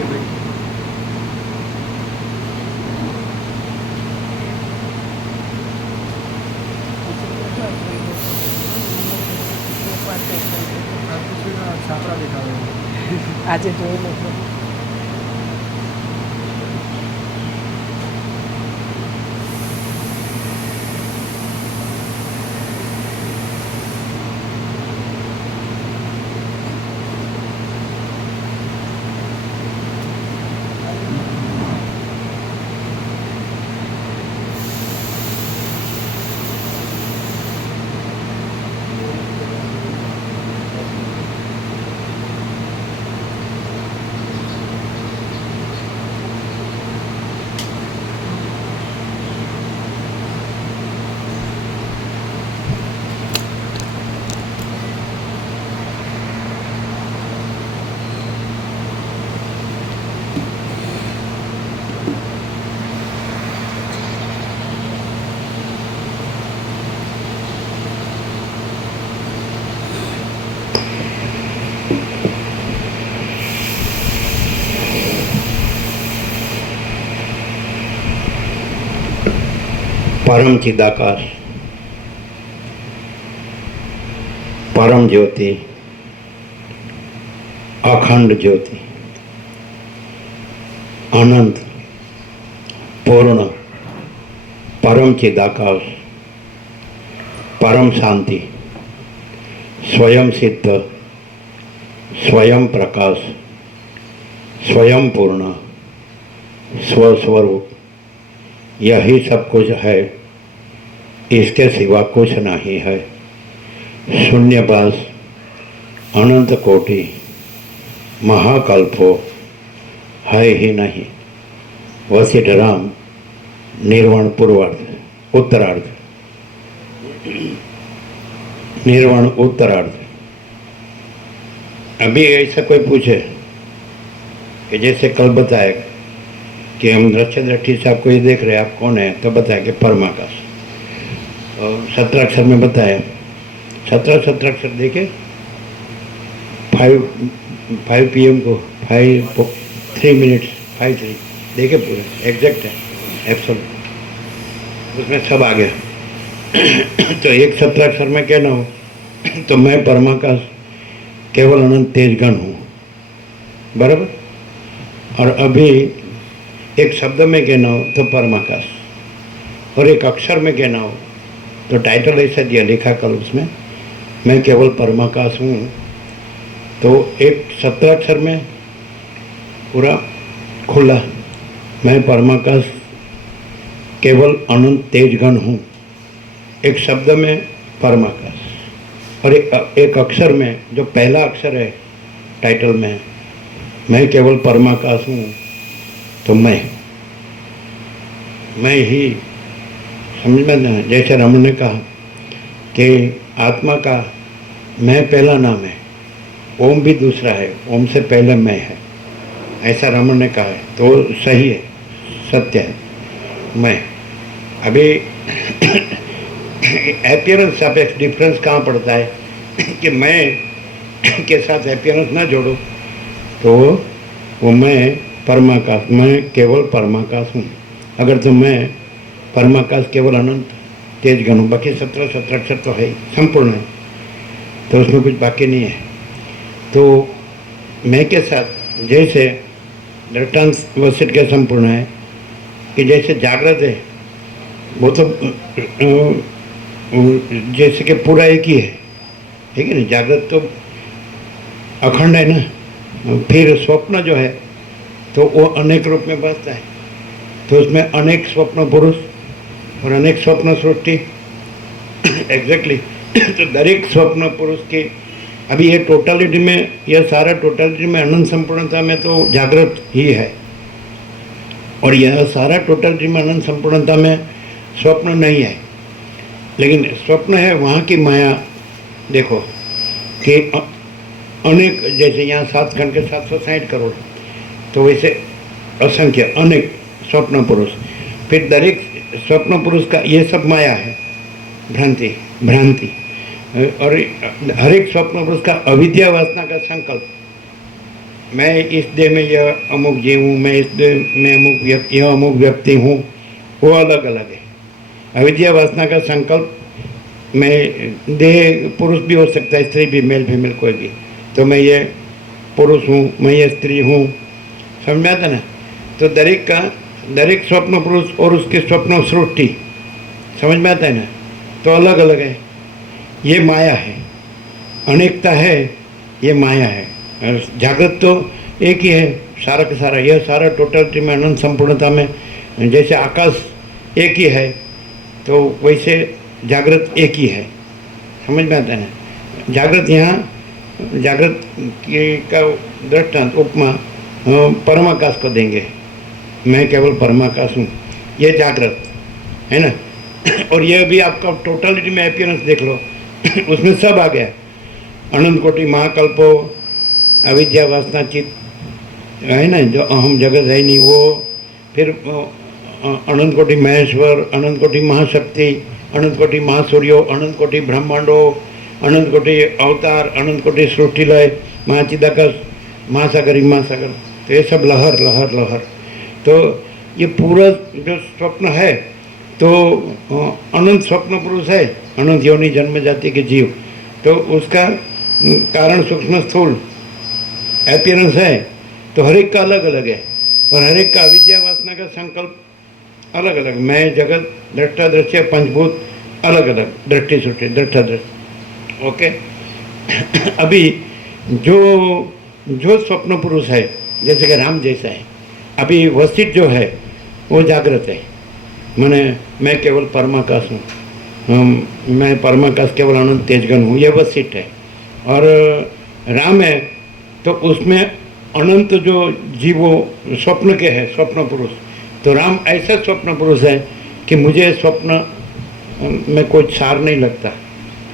के भाई छापरा देखा आज जो परम चिदाकाश, परम ज्योति, अखंड ज्योति, अनंत, पूर्ण, परम चिदाकाश, परम शांति, स्वयं सिद्ध, स्वयं प्रकाश, स्वयं पूर्ण, स्वस्वरूप, यही सब कुछ है, इसके सिवा कुछ नहीं है। शून्यवास, अनंत कोटि, महाकल्पो है ही नहीं। वशिष्ठ राम, निर्वाण पूर्वार्ध, उत्तरार्ध, निर्वाण उत्तरार्ध। अभी ऐसा कोई पूछे कि जैसे कल बताया कि हम दृश्य दृष्टि से आपको ये देख रहे हैं, आप कौन है, तो बताया कि परमाकाश। और 17 अक्षर में बताया, 17 अक्षर देखे, 5 PM को 3 मिनट्स 5-3 देखे, पूरे एग्जैक्ट है, एब्सोल्यूट, उसमें सब आ गया। तो एक 17 अक्षर में कहना हो तो मैं परमाकाश केवल अनंत तेज गण हूँ, बराबर। और अभी एक शब्द में कहना हो तो परमाकाश, और एक अक्षर में कहना हो तो टाइटल ऐसा दिया, लिखा कल उसमें, मैं केवल परमाकाश हूँ। तो एक 17 अक्षर में पूरा खुला, मैं परमाकाश केवल अनंत तेजगण हूँ, एक शब्द में परमाकाश, और एक अक्षर में जो पहला अक्षर है टाइटल में, मैं केवल परमाकाश हूँ। तो मैं ही समझ में ना, जैसे रमन ने कहा कि आत्मा का मैं पहला नाम है, ओम भी दूसरा है, ओम से पहले मैं है, ऐसा रमन ने कहा है, तो सही है, सत्य है। मैं अभी एपियरेंस सापेक्ष डिफरेंस कहाँ पड़ता है कि मैं के साथ एपियरेंस ना जोड़ो तो वो मैं परमाकाश, मैं केवल परमाकाश हूँ। अगर तो मैं परमाकाश केवल अनंत तेज गण हूँ, बाकी 17 अक्षर तो है, संपूर्ण है, तो उसमें कुछ बाकी नहीं है। तो मैं के साथ जैसे दृष्टांत वशिष्ठ के संपूर्ण है कि जैसे जागृत है वो तो जैसे कि पूरा एक ही है, ठीक है ना, जागृत तो अखंड है ना। फिर स्वप्न जो है तो वो अनेक रूप में बसता है, तो उसमें अनेक स्वप्न पुरुष और अनेक स्वप्न सृष्टि, एग्जैक्टली। तो दरेक स्वप्न पुरुष के अभी ये टोटलिटी में, यह सारा टोटलिटी में अनंत संपूर्णता में तो जागृत ही है, और यह सारा टोटलिटी में अनंत संपूर्णता में स्वप्न नहीं है। लेकिन स्वप्न है वहाँ की माया, देखो कि अनेक, जैसे यहाँ 7 खंड के 760 करोड़, तो वैसे असंख्य अनेक स्वप्न पुरुष। फिर दरेक स्वप्न पुरुष का ये सब माया है, भ्रांति, और हर एक स्वप्न पुरुष का अविद्या वासना का संकल्प, मैं इस देह में यह अमुक जीव हूँ, मैं इस देह में यह अमुक व्यक्ति हूँ, वो अलग अलग है। अविद्या वासना का संकल्प, मैं देह पुरुष भी हो सकता है, स्त्री भी, मेल फीमेल कोई भी, तो मैं ये पुरुष हूँ, मैं ये स्त्री हूँ, समझ में आता ना। तो दरेक स्वप्न पुरुष और उसके स्वप्न सृष्टि, समझ में आता है ना, तो अलग अलग है। ये माया है, अनेकता है, ये माया है। और जागृत तो एक ही है, सारा का सारा, यह सारा टोटलिटी में, अनंत संपूर्णता में, जैसे आकाश एक ही है, तो वैसे जागृत एक ही है, समझ में आता है ना। जागृत, यहाँ जागृत का दृष्टांत उपमा परमाकाश को देंगे। मैं केवल परमाकाश हूँ, ये जागृत है ना। और यह भी आपका टोटलिटी में अपीयरेंस देख लो, उसमें सब आ गया, अनंत कोटि महाकल्पो, अविद्या वासना चित्त है ना, जो अहम जगत है नहीं वो, फिर अनंत कोटि महेश्वर, अनंत कोटि महाशक्ति, अनंत कोटि महासूर्यो, अनंत कोटि ब्रह्मांडो, अनंत कोटि अवतार, अनंत कोटि सृष्टिलय, महाचिदाकाश, महासागर, महासागर, तो ये सब लहर लहर लहर। तो ये पूरा जो स्वप्न है, तो अनंत स्वप्न पुरुष है, अनंत योनि जन्म जाति के जीव, तो उसका कारण सूक्ष्म स्थूल अपीयरेंस है, तो हर एक का अलग अलग है, और हर एक का अविद्या वासना का संकल्प अलग अलग। मैं जगत दृष्टा दृश्य पंचभूत अलग अलग, दृष्टि सुष्टि दृष्टा दृष्टि, ओके। अभी जो स्वप्न पुरुष है, जैसे कि राम जैसा है, अभी वशिष्ठ जो है वो जागृत है, माने मैं केवल परमाकाश हूँ, मैं परमाकाश केवल अनंत तेजगन हूँ, ये वशिष्ठ है। और राम है तो उसमें अनंत जो जीवों स्वप्न के हैं, स्वप्न पुरुष, तो राम ऐसा स्वप्न पुरुष है कि मुझे स्वप्न में कोई सार नहीं लगता,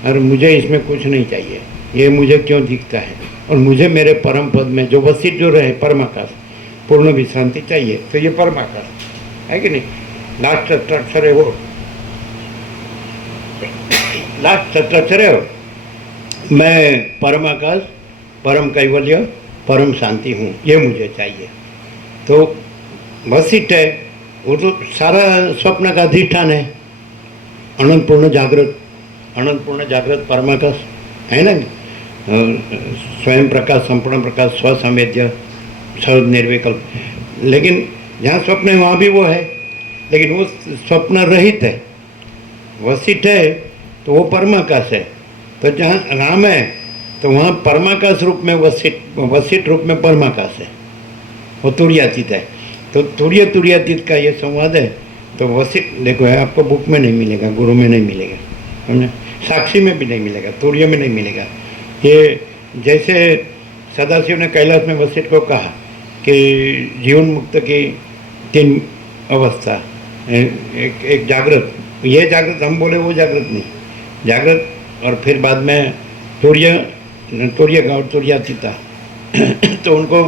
और मुझे इसमें कुछ नहीं चाहिए, ये मुझे क्यों दिखता है, और मुझे मेरे परम पद में जो वशिष्ठ जो रहे परमाकाश, पूर्ण विश्रांति चाहिए, तो ये परमाकाश है कि नहीं। लास्ट स्ट्रक्चर है वो, लास्ट स्ट्रक्चर है वो, मैं परमाकाश, परम कैवल्य, परम शांति हूँ, ये मुझे चाहिए। तो वशिष्ठ है वो तो सारा स्वप्न का अधिष्ठान है, अनंत पूर्ण जागृत, अनंत पूर्ण जागृत परमाकाश है ना, स्वयं प्रकाश, संपूर्ण प्रकाश, स्वसंवेद्य, सर्व निर्विकल्प। लेकिन जहाँ स्वप्न है वहाँ भी वो है, लेकिन वो स्वप्न रहित है। वशिष्ठ है तो वो परमाकाश है, तो जहाँ राम है तो वहाँ परमाकाश रूप में वशिष्ठ रूप में परमाकाश है, वो तुर्यातीत है। तो तुर्यातीत का ये संवाद है। तो वशिष्ठ देखो है, आपको बुक में नहीं मिलेगा, गुरु में नहीं मिलेगा, समझे, साक्षी में भी नहीं मिलेगा, तुर्य में नहीं मिलेगा। ये जैसे सदाशिव ने कैलाश में वशिष्ठ को कहा कि जीवन मुक्त की 3 अवस्था, एक जागृत, ये जागृत हम बोले, वो जागृत नहीं, जागृत, और फिर बाद में तुर्य का और तुर्यातीता। तो उनको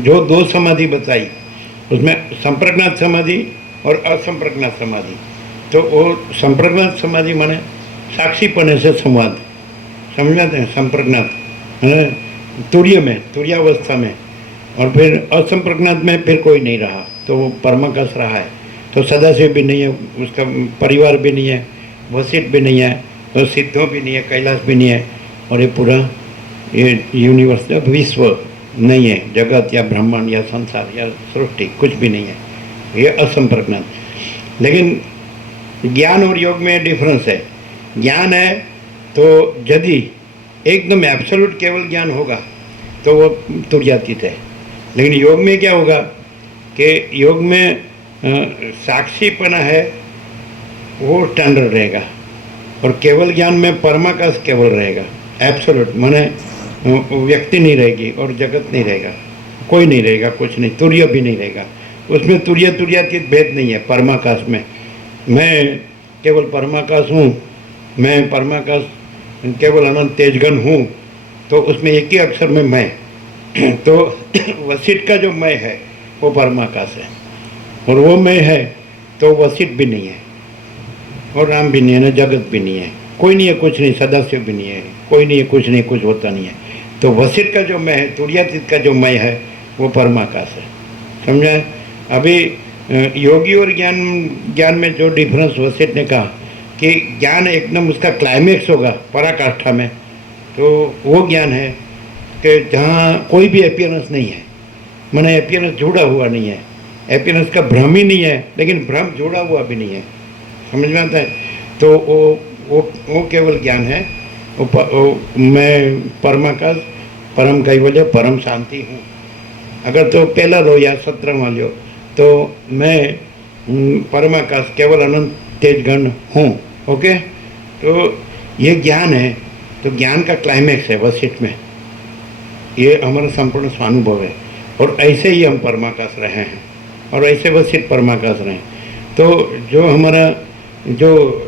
जो 2 समाधि बताई, उसमें संप्रज्ञात समाधि और असंप्रज्ञात समाधि। तो वो संप्रज्ञात समाधि माने साक्षीपने से संवाद, समझ में आते हैं, संप्रज्ञात तुर्य में, तुर्यावस्था में, और फिर असंप्रज्ञात में फिर कोई नहीं रहा, तो वो परमाकाश रहा है। तो सदाशिव भी नहीं है, उसका परिवार भी नहीं है, वशिष्ठ भी नहीं है, और सिद्धों भी नहीं है, कैलाश भी नहीं है, और ये पूरा ये यूनिवर्स, विश्व नहीं है, जगत या ब्रह्मांड या संसार या सृष्टि कुछ भी नहीं है, ये असंप्रज्ञात। लेकिन ज्ञान और योग में डिफरेंस है। ज्ञान है तो यदि एकदम एब्सोल्यूट केवल ज्ञान होगा तो वो तुर्यातीत है, लेकिन योग में क्या होगा कि योग में साक्षीपना है, वो स्टैंडर्ड रहेगा, और केवल ज्ञान में परमाकाश केवल रहेगा, एब्सोल्यूट, माने व्यक्ति नहीं रहेगी और जगत नहीं रहेगा, कोई नहीं रहेगा, कुछ नहीं, तुर्य भी नहीं रहेगा। उसमें तुर्यातीत भेद नहीं है। परमाकाश में मैं केवल परमाकाश हूँ, मैं परमाकाश केवल अनंत तेजगन हूँ, तो उसमें एक ही अक्षर में मैं। तो वशिष्ठ का जो मैं है वो परमाकाश है, और वो मैं है तो वशिष्ठ भी नहीं है, और राम भी नहीं है ना, जगत भी नहीं है, कोई नहीं है, कुछ नहीं, सदाशिव भी नहीं है, कोई नहीं है, कुछ नहीं, कुछ होता नहीं है। तो वशिष्ठ का जो मैं है, तुर्यातीत का जो मैं है, वो परमाकाश है। समझा? अभी योगी और ज्ञान में जो डिफरेंस वशिष्ठ ने कहा कि ज्ञान एकदम उसका क्लाइमेक्स होगा पराकाष्ठा में, तो वो ज्ञान है कि जहाँ कोई भी अपीयरेंस नहीं है, माने अपीयरेंस जुड़ा हुआ नहीं है, अपीयरेंस का भ्रम ही नहीं है, लेकिन भ्रम जुड़ा हुआ भी नहीं है। समझ में आता है? तो वो केवल ज्ञान है। मैं परमाकाश, परम कैवल्य, परम शांति हूँ। अगर तो पहला लो या 17वां लो, तो मैं परमाकाश केवल अनंत तेज गण हूँ। ओके, तो ये ज्ञान है। तो ज्ञान का क्लाइमेक्स है वशिष्ठ में, ये हमारा संपूर्ण स्वानुभव है। और ऐसे ही हम परमाकाश रहे हैं, और ऐसे वशिष्ठ परमाकाश रहे हैं। तो जो हमारा जो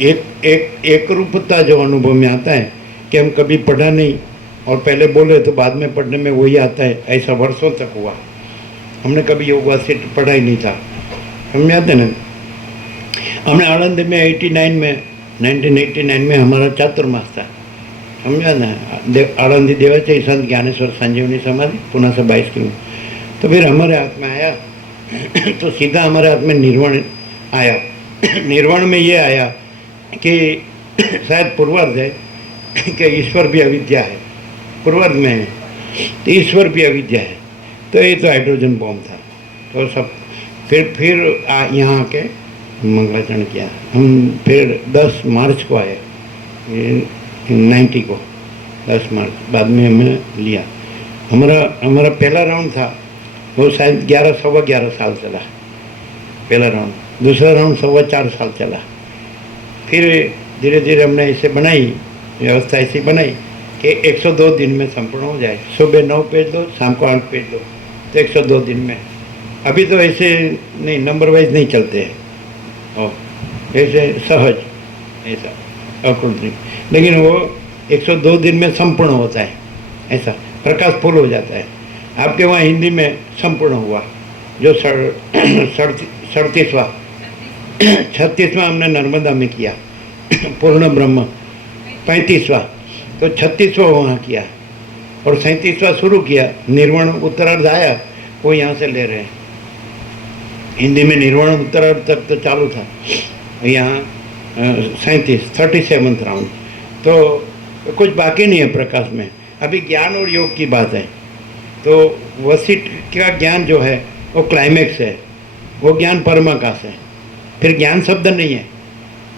एक रूपता जो अनुभव में आता है कि हम कभी पढ़ा नहीं और पहले बोले तो बाद में पढ़ने में वही आता है, ऐसा वर्षों तक हुआ। हमने कभी योग वशिष्ठ पढ़ा ही नहीं था। समझ आते ना? हमने आनंद में 1989 में हमारा चातुर्मास था। समझा ना? आनंदी देवाचे संत ज्ञानेश्वर संजीवनी समाधि पुणे से 22 किलो। तो फिर हमारे हाथ में आया तो सीधा हमारे हाथ में निर्वाण आया। निर्वाण में ये आया कि शायद पूर्वार्ध है कि ईश्वर भी अविद्या है, पूर्वार्ध में है तो ईश्वर भी अविद्या है। तो ये तो हाइड्रोजन बॉम्ब था। तो सब फिर यहाँ आके मंगलाचरण किया। हम फिर 10 मार्च को आए, 90 को 10 मार्च बाद में हमने लिया। हमारा पहला राउंड था वो शायद 11 साल चला पहला राउंड। दूसरा राउंड 4.25 साल चला। फिर धीरे धीरे हमने ऐसे बनाई व्यवस्था, ऐसी बनाई कि 102 दिन में संपूर्ण हो जाए। सुबह 9 पेज दो, शाम को 8 पेज दो, तो 102 दिन में। अभी तो ऐसे नहीं, नंबर वाइज नहीं चलते हैं और ऐसे सहज ऐसा अकृत्रिम, लेकिन वो 102 दिन में संपूर्ण होता है। ऐसा प्रकाश फुल हो जाता है। आपके वहाँ हिंदी में संपूर्ण हुआ जो 36वां हमने नर्मदा में किया, पूर्ण ब्रह्म 35वां, तो 36वां वहाँ किया और 37वां शुरू किया। निर्वाण उत्तरार्ध आया, वो यहाँ से ले रहे हैं। हिंदी में निर्वाण उत्तरार्ध तक तो चालू था, यहाँ 37 राउंड। तो कुछ बाकी नहीं है प्रकाश में। अभी ज्ञान और योग की बात है। तो वशिष्ठ का ज्ञान जो है वो क्लाइमेक्स है, वो ज्ञान परमाकाश है। फिर ज्ञान शब्द नहीं है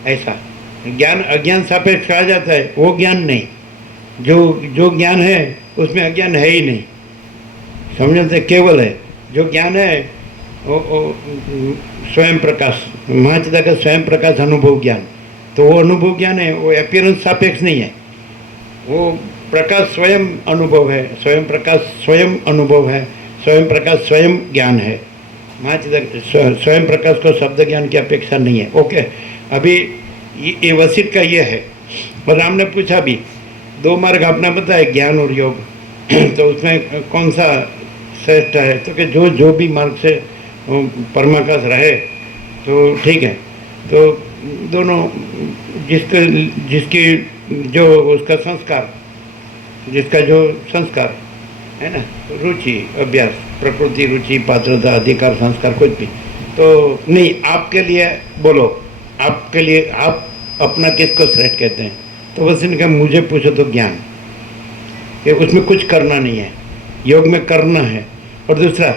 ऐसा। ज्ञान अज्ञान सापेक्ष कहा जाता है, वो ज्ञान नहीं। जो ज्ञान है उसमें अज्ञान है ही नहीं। समझते? केवल है जो ज्ञान है वो स्वयं प्रकाश, महाचिदा का स्वयं प्रकाश अनुभव ज्ञान। तो वो अनुभव ज्ञान है, वो अपीयरेंस सापेक्ष नहीं है। वो प्रकाश स्वयं अनुभव है, स्वयं प्रकाश स्वयं अनुभव है, स्वयं प्रकाश स्वयं ज्ञान है। महाचिदा स्वयं प्रकाश को शब्द ज्ञान की अपेक्षा नहीं है। ओके, अभी ये वशिष्ठ का ये है। और राम ने पूछा भी 2 मार्ग आपने बताया, ज्ञान और योग, तो उसमें कौन सा श्रेष्ठ है? तो कि जो भी मार्ग से परमाकाश रहे तो ठीक है। तो दोनों जिसकी जो उसका संस्कार, जिसका जो संस्कार है ना, रुचि, अभ्यास, प्रकृति, रुचि, पात्रता, अधिकार, संस्कार, कुछ भी तो नहीं। आपके लिए बोलो, आपके लिए आप अपना किसको श्रेष्ठ कहते हैं? तो बस इनका मुझे पूछो तो ज्ञान, कि उसमें कुछ करना नहीं है, योग में करना है। और दूसरा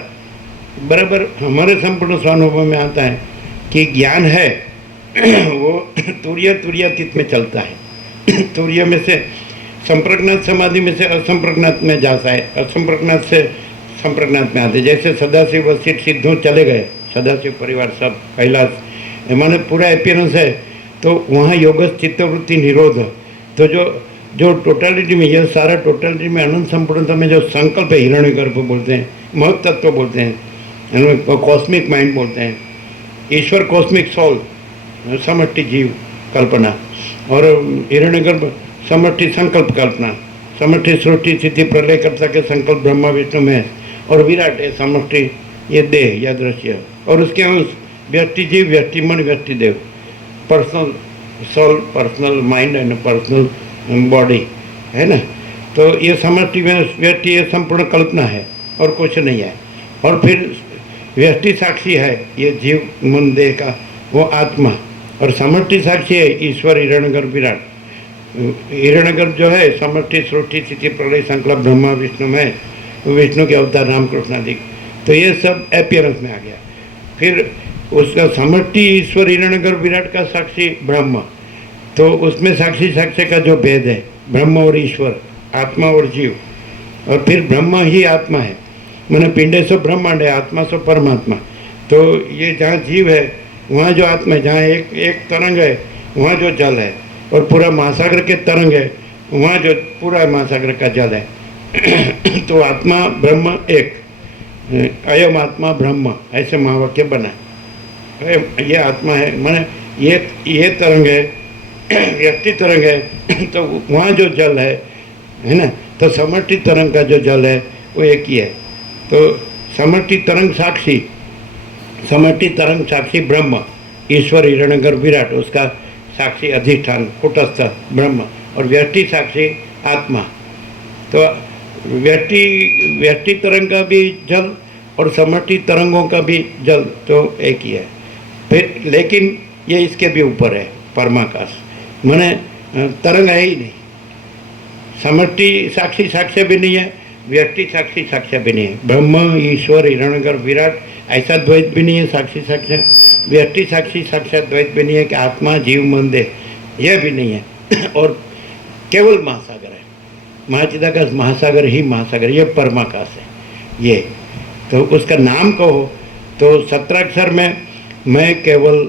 बराबर हमारे संपूर्ण स्वानुभव में आता है कि ज्ञान है वो तुर्यातीत में चलता है। तुर्य में से संप्रज्ञात समाधि में से असंप्रज्ञात में जाता है, असंप्रज्ञात से संप्रज्ञात में आते। जैसे सदाशिव वशिष्ठ सिद्धों चले गए, सदाशिव परिवार सब कैलाश, माने पूरा अपीयरेंस है। तो वहाँ योगस्थ चित्तवृत्ति निरोध। तो जो टोटलिटी में, यह सारा टोटलिटी में अनंत संपूर्णता में जो संकल्प है, हिरण्यगर्भ बोलते हैं, महत तत्व बोलते हैं, कॉस्मिक माइंड बोलते हैं, ईश्वर कॉस्मिक सोल, समष्टि जीव कल्पना, और हिरण्यगर्भ समष्टि संकल्प कल्पना, समष्टि सृष्टि स्थिति प्रलय कर्ता के संकल्प ब्रह्मा विष्णु में, और विराट है समष्टि, ये देह या दृश्य, और उसके अंश व्यष्टि जीव, व्यष्टि मन, व्यष्टि देव, personal soul, personal mind and personal body है ना। तो ये समष्टि में व्यष्टि ये संपूर्ण कल्पना है और कुछ नहीं है। और फिर व्यष्टि साक्षी है ये जीव मन देह का वो आत्मा, और समष्टि साक्षी है ईश्वर हिरण्यगर्भ विराट। हिरण्यगर्भ जो है समष्टि सृष्टि स्थिति प्रलय संकल्प ब्रह्मा विष्णु में, विष्णु के अवतार रामकृष्ण आदि, तो ये सब अपीयरेंस में आ गया। फिर उसका समष्टि ईश्वर हिरण्यगर्भ विराट का साक्षी ब्रह्म, तो उसमें साक्षी साक्ष्य का जो भेद है ब्रह्म और ईश्वर, आत्मा और जीव, और फिर ब्रह्म ही आत्मा है, मैंने पिंडे सो ब्रह्मांड है, आत्मा सो परमात्मा। तो ये जहाँ जीव है वहाँ जो आत्मा है, जहाँ एक तरंग है वहाँ जो जल है, और पूरा महासागर के तरंग है वहाँ जो पूरा महासागर का जल है। तो आत्मा ब्रह्म एक, अयम आत्मा ब्रह्म, ऐसे महावाक्य बना। ये आत्मा है माने ये तरंग है, व्यक्ति तरंग है, तो वहाँ जो जल है ना, तो समष्टि तरंग का जो जल है वो एक ही है। तो समष्टि तरंग साक्षी, समष्टि तरंग साक्षी ब्रह्म, ईश्वर हिरण्यगर्भ विराट उसका साक्षी अधिष्ठान कुटस्थ ब्रह्म, और व्यष्टि साक्षी आत्मा। तो व्यष्टि तरंग का भी जल और समष्टि तरंगों का भी जल तो एक ही है। फिर लेकिन ये इसके भी ऊपर है परमाकाश, माने तरंग है ही नहीं, समष्टि साक्षी साक्ष्य भी नहीं है, व्यष्टि साक्षी साक्ष्य भी नहीं है। ब्रह्म ईश्वर हिरण्यगर्भ विराट ऐसा द्वैत भी नहीं है साक्षी साक्ष्य, व्यष्टि साक्षी साक्षात द्वैत भी नहीं है कि आत्मा जीव मन देह, यह भी नहीं है। और केवल महासागर है, महाचिदाकाश महासागर ही महासागर, ये परमाकाश है ये। तो उसका नाम कहो तो 17 अक्षर में मैं केवल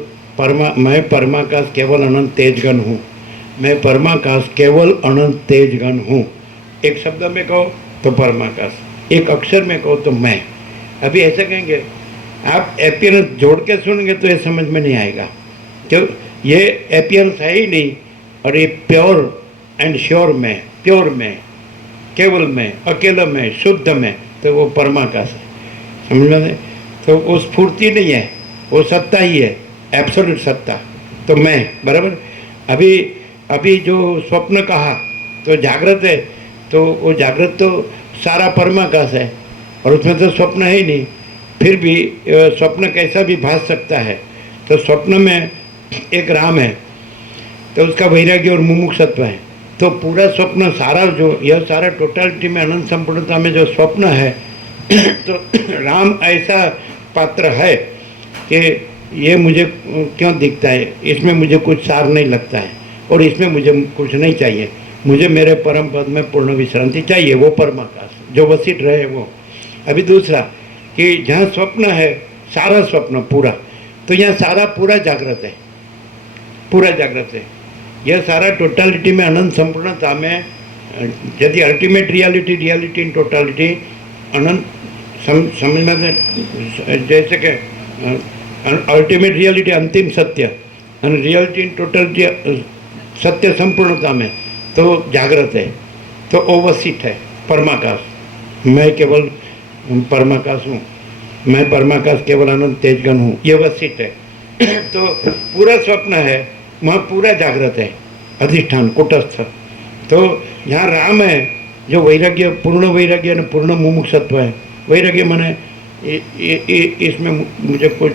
मैं परमाकाश केवल अनंत तेजगण हूँ, मैं परमाकाश केवल अनंत तेजगण हूँ। एक शब्द में कहो तो परमाकाश, एक अक्षर में कहो तो मैं। अभी ऐसा कहेंगे आप अपीयरेंस जोड़ के सुनेंगे तो ये समझ में नहीं आएगा, क्यों ये अपीयरेंस है ही नहीं, और ये प्योर एंड श्योर में, प्योर में, केवल में, अकेला में, शुद्ध में, तो वो परमाकाश है, समझ में। तो वो स्फूर्ति नहीं है, वो सत्ता ही है, एब्सोल्यूट सत्ता। तो मैं बराबर अभी जो स्वप्न कहा तो जागृत है, तो वो जागृत तो सारा परमाकाश है, और उसमें तो स्वप्न है ही नहीं। फिर भी स्वप्न कैसा भी भास सकता है। तो स्वप्न में एक राम है, तो उसका वैराग्य और मुमुक्षत्व है। तो पूरा स्वप्न सारा जो यह सारा टोटलिटी में अनंत संपूर्णता में जो स्वप्न है, तो राम ऐसा पात्र है कि ये मुझे क्यों दिखता है, इसमें मुझे कुछ सार नहीं लगता है, और इसमें मुझे कुछ नहीं चाहिए, मुझे मेरे परम पद में पूर्ण विश्रांति चाहिए, वो परमाकाश जो वसीठ रहे वो। अभी दूसरा कि जहाँ स्वप्न है सारा स्वप्न पूरा, तो यहाँ सारा पूरा जागृत है, पूरा जागृत है। यह सारा टोटलिटी में अनंत संपूर्णता में, यदि अल्टीमेट रियलिटी इन टोटलिटी अनंत समझ में, जैसे कि अल्टीमेट रियलिटी अंतिम सत्य, और रियलिटी इन टोटलिटी सत्य संपूर्णता में तो जागृत है, तो ओवसित है परमाकाश। मैं केवल परमाकाश हूँ, मैं परमाकाश केवल अनंत तेजगण हूँ, ये वसित है। तो पूरा स्वप्न है वहाँ पूरा जागृत है, अधिष्ठान कुटस्थ। तो यहाँ राम है जो वैराग्य, पूर्ण वैराग्य न पूर्ण मुमुक्षत्व है। वैराग्य माने इसमें मुझे कुछ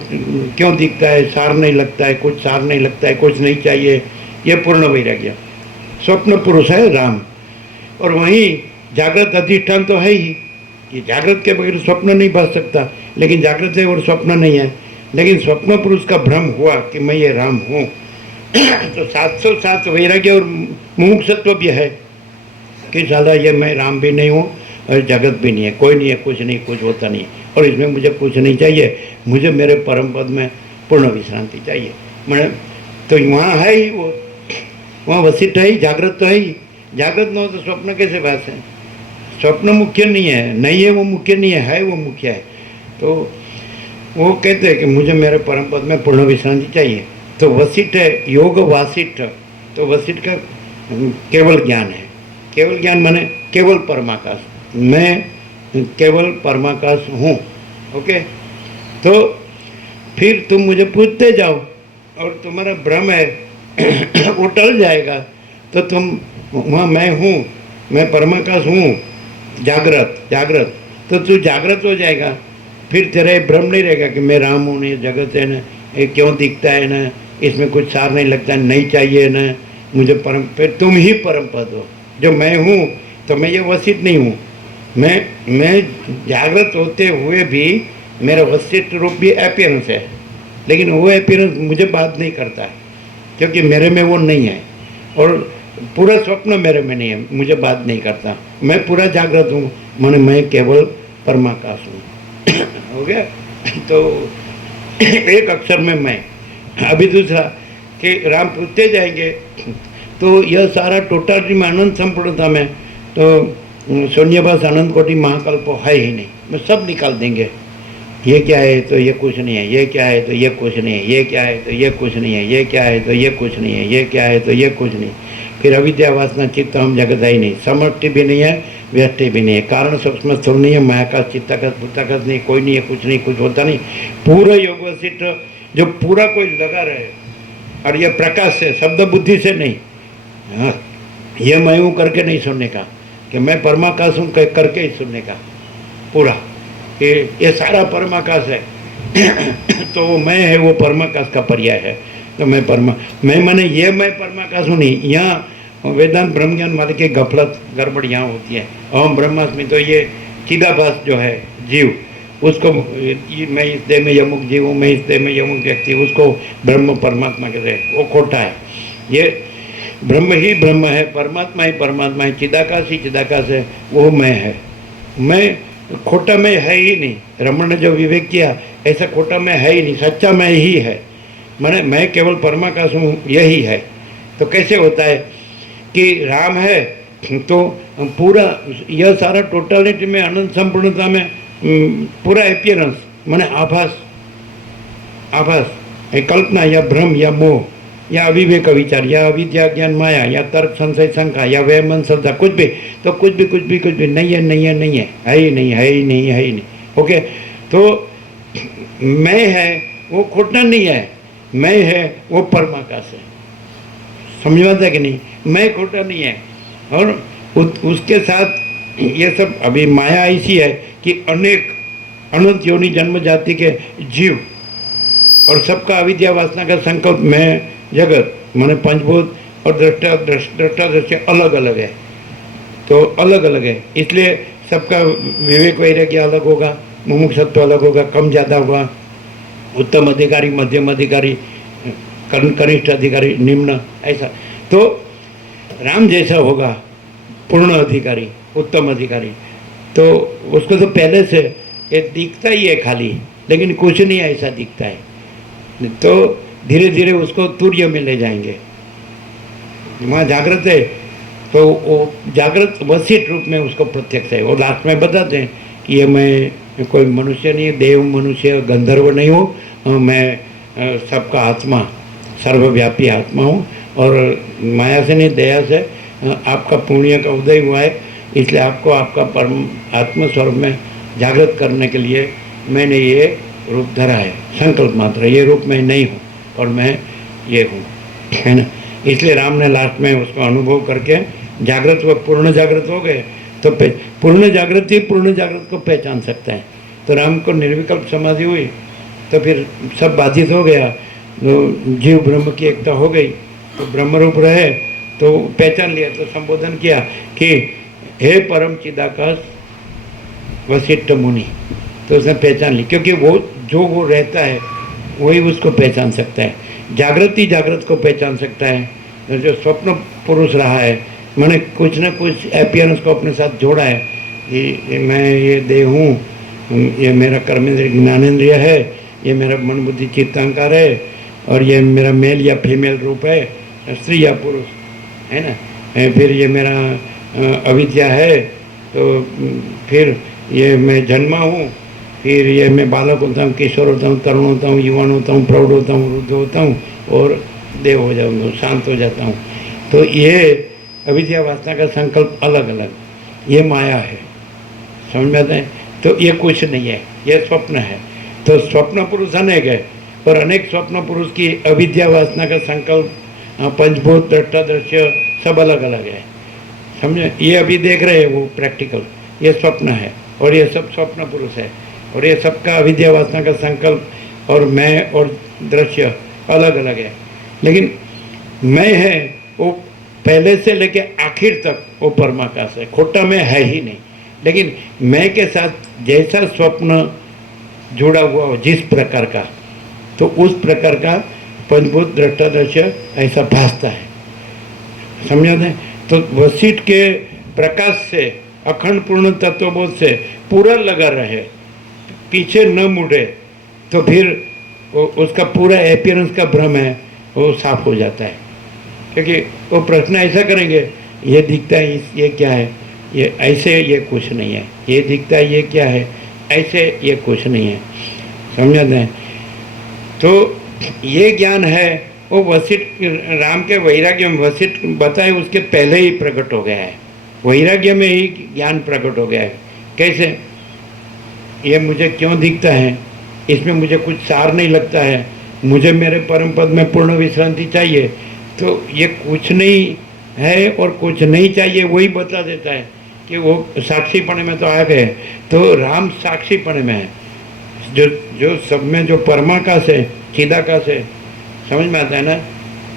क्यों दिखता है, सार नहीं लगता है, कुछ सार नहीं लगता है, कुछ नहीं चाहिए, ये पूर्ण वैराग्य। स्वप्न पुरुष है राम, और वहीं जागृत अधिष्ठान तो है ही। ये जागृत के बगैर स्वप्न नहीं बच सकता, लेकिन जागृत है और स्वप्न नहीं है। लेकिन स्वप्न पुरुष का भ्रम हुआ कि मैं ये राम हूँ, तो 707 वैराग्य और मुमुक्षत्व भी है कि साला ये मैं राम भी नहीं हूँ और जगत भी नहीं है, कोई नहीं है, कुछ नहीं, कुछ होता नहीं, और इसमें मुझे कुछ नहीं चाहिए, मुझे मेरे परम पद में पूर्ण विश्रांति चाहिए। मैंने तो वहाँ है ही वो, वहाँ वसिष्ठ है ही, जागृत तो है ही। जागृत न हो तो स्वप्न कैसे बात है? स्वप्न मुख्य नहीं है, नहीं है वो मुख्य नहीं है वो मुख्य है। तो वो कहते हैं कि मुझे मेरे परम पद में पूर्ण विश्रांति चाहिए। तो वसिष्ठ है, योग वासिष्ठ। तो वसिष्ठ का केवल ज्ञान है, केवल ज्ञान माने केवल परमाकाश, मैं केवल परमाकाश हूँ। ओके, तो फिर तुम मुझे पूछते जाओ और तुम्हारा भ्रम है वो टल जाएगा, तो तुम वहाँ मैं हूँ मैं परमाकाश हूँ, जागृत जागृत, तो तू जागृत हो जाएगा। फिर तेरा ये भ्रम नहीं रहेगा कि मैं राम हूँ, ये जगत है ना, ये क्यों दिखता है ना, इसमें कुछ सार नहीं लगता, नहीं चाहिए ना मुझे परम। फिर तुम ही परम पद हो। जो मैं हूँ तो मैं ये वसिष्ठ नहीं हूँ। मैं जागृत होते हुए भी मेरा वसिष्ठ रूप भी अपीयरेंस है, लेकिन वो अपीयरेंस मुझे बात नहीं करता है, क्योंकि मेरे में वो नहीं है। और पूरा स्वप्न मेरे में नहीं है, मुझे बात नहीं करता। मैं पूरा जागृत हूँ, माने मैं केवल परमाकाश हूँ। हो गया। तो एक अक्षर में मैं। अभी दूसरा कि राम पूछते जाएंगे तो यह सारा टोटालिटी में अनंत संपूर्णता में, तो शून्यवास अनंत कोटि महाकल्प है ही नहीं, मैं सब निकाल देंगे। ये क्या है तो ये कुछ नहीं है, ये क्या है तो ये कुछ नहीं है, ये क्या है तो ये कुछ नहीं है, ये क्या है तो ये कुछ नहीं है, ये क्या है तो ये कुछ नहीं। फिर अविद्या वासना चित्त हम जगत है ही नहीं, समष्टि भी नहीं है, व्यष्टि भी नहीं है, कारण सूक्ष्म स्थूल नहीं है, मायाकाश चित्ताकाश भूताकाश नहीं, कोई नहीं है, कुछ नहीं, कुछ होता नहीं। पूरा योग वशिष्ठ जो पूरा कोई लगा रहे, और ये प्रकाश से, शब्द बुद्धि से नहीं। हाँ, ये मैं हूँ करके नहीं सुनने का, कि मैं परमाकाश हूँ करके ही सुनने का पूरा। ये सारा परमाकाश है। तो वो मैं है, वो परमाकाश का पर्याय है। तो मैं माने ये मैं परमाकाश हूँ नहीं। यहाँ वेदांत ब्रह्म ज्ञान वाले की गफलत गड़बड़ यहाँ होती है। अहम ब्रह्मास्मि, तो ये चिदाभास जो है जीव, उसको मैं इस देह में यमुक जीव हूँ, मैं इस देह में यमुक व्यक्ति, उसको ब्रह्म परमात्मा कहते हैं, वो खोटा है। ये ब्रह्म ही ब्रह्म है, परमात्मा ही परमात्मा है, चिदाकाश ही चिदाकाश है, वो मैं है। मैं खोटा में है ही नहीं। रमण ने जो विवेक किया, ऐसा खोटा में है ही नहीं, सच्चा मैं ही है। माने मैं केवल परमाकाश हूँ, यही है। तो कैसे होता है कि राम है तो पूरा यह सारा टोटालिटी में अनंत संपूर्णता में पूरा अपीयरेंस, माने आभास, कल्पना या भ्रम या मोह या अविवेक विचार या अविद्या ज्ञान माया या तर्क संशय शंका या वह मन श्रद्धा, कुछ भी तो कुछ भी नहीं है, नहीं है, नहीं है, है ही नहीं, है ही नहीं, है ही नहीं। ओके, तो मैं है वो खोटा नहीं है, मैं है वो परमाकाश है। समझ में आता है कि नहीं? मैं खोटा नहीं है। और उसके साथ ये सब अभी माया ऐसी है कि अनेक अनंत योनि जन्म जाति के जीव और सबका अविद्या वासना का संकल्प में जगत माने पंचभूत और दृष्टा दृष्टि अलग अलग है। तो अलग अलग है, इसलिए सबका विवेक वैराग्य अलग होगा, मुमुक्षुत्व अलग होगा, कम ज़्यादा होगा, उत्तम अधिकारी, मध्यम अधिकारी, कनिष्ठ अधिकारी, निम्न, ऐसा। तो राम जैसा होगा पूर्ण अधिकारी, उत्तम अधिकारी, तो उसको तो पहले से ये दिखता ही है खाली, लेकिन कुछ नहीं ऐसा दिखता है। तो धीरे धीरे उसको तुर्य में ले जाएंगे। वहाँ जागृत है तो वो जागृत वसिष्ठ रूप में उसको प्रत्यक्ष है। वो लास्ट में बताते हैं कि ये मैं कोई मनुष्य नहीं, देव मनुष्य गंधर्व नहीं हूँ, मैं सबका आत्मा, सर्वव्यापी आत्मा हूँ। और माया से नहीं, दया से आपका पुण्य का उदय हुआ है, इसलिए आपको आपका परम आत्मस्वरूप में जागृत करने के लिए मैंने ये रूप धरा है। संकल्प मात्र, ये रूप मैं नहीं हूँ और मैं ये हूँ, है ना। इसलिए राम ने लास्ट में उसको अनुभव करके जागृत व पूर्ण जागृत हो गए। तो पूर्ण जागृत ही पूर्ण जागृत को पहचान सकता है। तो राम को निर्विकल्प समाधि हुई तो फिर सब बाधित हो गया, तो जीव ब्रह्म की एकता हो गई, तो ब्रह्म रूप रहे, तो पहचान लिया, तो संबोधन किया कि हे परम चिदाकाश वशिष्ठ मुनि। तो उसने पहचान ली, क्योंकि वो जो वो रहता है वही उसको पहचान सकता है। जागृति जागृत को पहचान सकता है। जो स्वप्न पुरुष रहा है, मैंने कुछ न कुछ अपीयरेंस को अपने साथ जोड़ा है कि मैं ये देह हूँ, ये मेरा कर्मेंद्रिय ज्ञानेंद्रिय है, ये मेरा मन बुद्धि चित्त अहंकार है, और ये मेरा मेल या फीमेल रूप है, स्त्री या पुरुष, है ना। फिर ये मेरा अविद्या है, तो फिर ये मैं जन्मा हूँ, फिर ये मैं बालक होता हूँ, किशोर होता हूँ, तरुण होता हूँ, युवान होता हूँ, प्रौढ़ होता हूँ, वृद्ध होता हूँ और देव हो जाऊँगा, शांत हो जाता हूँ। तो ये अविद्या वासना का संकल्प अलग अलग, ये माया है। समझ में आता है? तो ये कुछ नहीं है, ये स्वप्न है। तो स्वप्न पुरुष अनेक है, पर अनेक स्वप्न पुरुष की अविद्या वासना का संकल्प, पंचभूत, दृष्टा दृश्य सब अलग अलग है। समझे? ये अभी देख रहे हैं वो प्रैक्टिकल, ये स्वप्न है और ये सब स्वप्न पुरुष है और ये सबका अविद्या वासना का संकल्प और मैं और दृश्य अलग अलग है। लेकिन मैं है वो पहले से लेके आखिर तक वो परमाकाश है, खोटा मैं है ही नहीं। लेकिन मैं के साथ जैसा स्वप्न जुड़ा हुआ हो जिस प्रकार का, तो उस प्रकार का पंचभूत दृष्टा दृश्य ऐसा भासता है, समझा है? तो वशिष्ठ के प्रकाश से, अखंड पूर्ण तत्वबोध से पूरा लगा रहे, पीछे न मुड़े, तो फिर उसका पूरा अपीयरेंस का भ्रम है वो साफ हो जाता है। क्योंकि वो प्रश्न ऐसा करेंगे, ये दिखता है ये क्या है, ये ऐसे ये कुछ नहीं है, ये दिखता है ये क्या है, ऐसे ये कुछ नहीं है, समझाते हैं? तो ये ज्ञान है वो वशिष्ठ राम के वैराग्य में, वशिष्ठ बताए उसके पहले ही प्रकट हो गया है, वैराग्य में ही ज्ञान प्रकट हो गया है। कैसे? ये मुझे क्यों दिखता है, इसमें मुझे कुछ सार नहीं लगता है, मुझे मेरे परम पद में पूर्ण विश्रांति चाहिए, तो ये कुछ नहीं है और कुछ नहीं चाहिए वही बता देता है कि वो साक्षीपणे में तो आ गए। तो राम साक्षीपणे में है, जो सब में जो परमाकाश है, चिदाकाश है, समझ में आता है ना?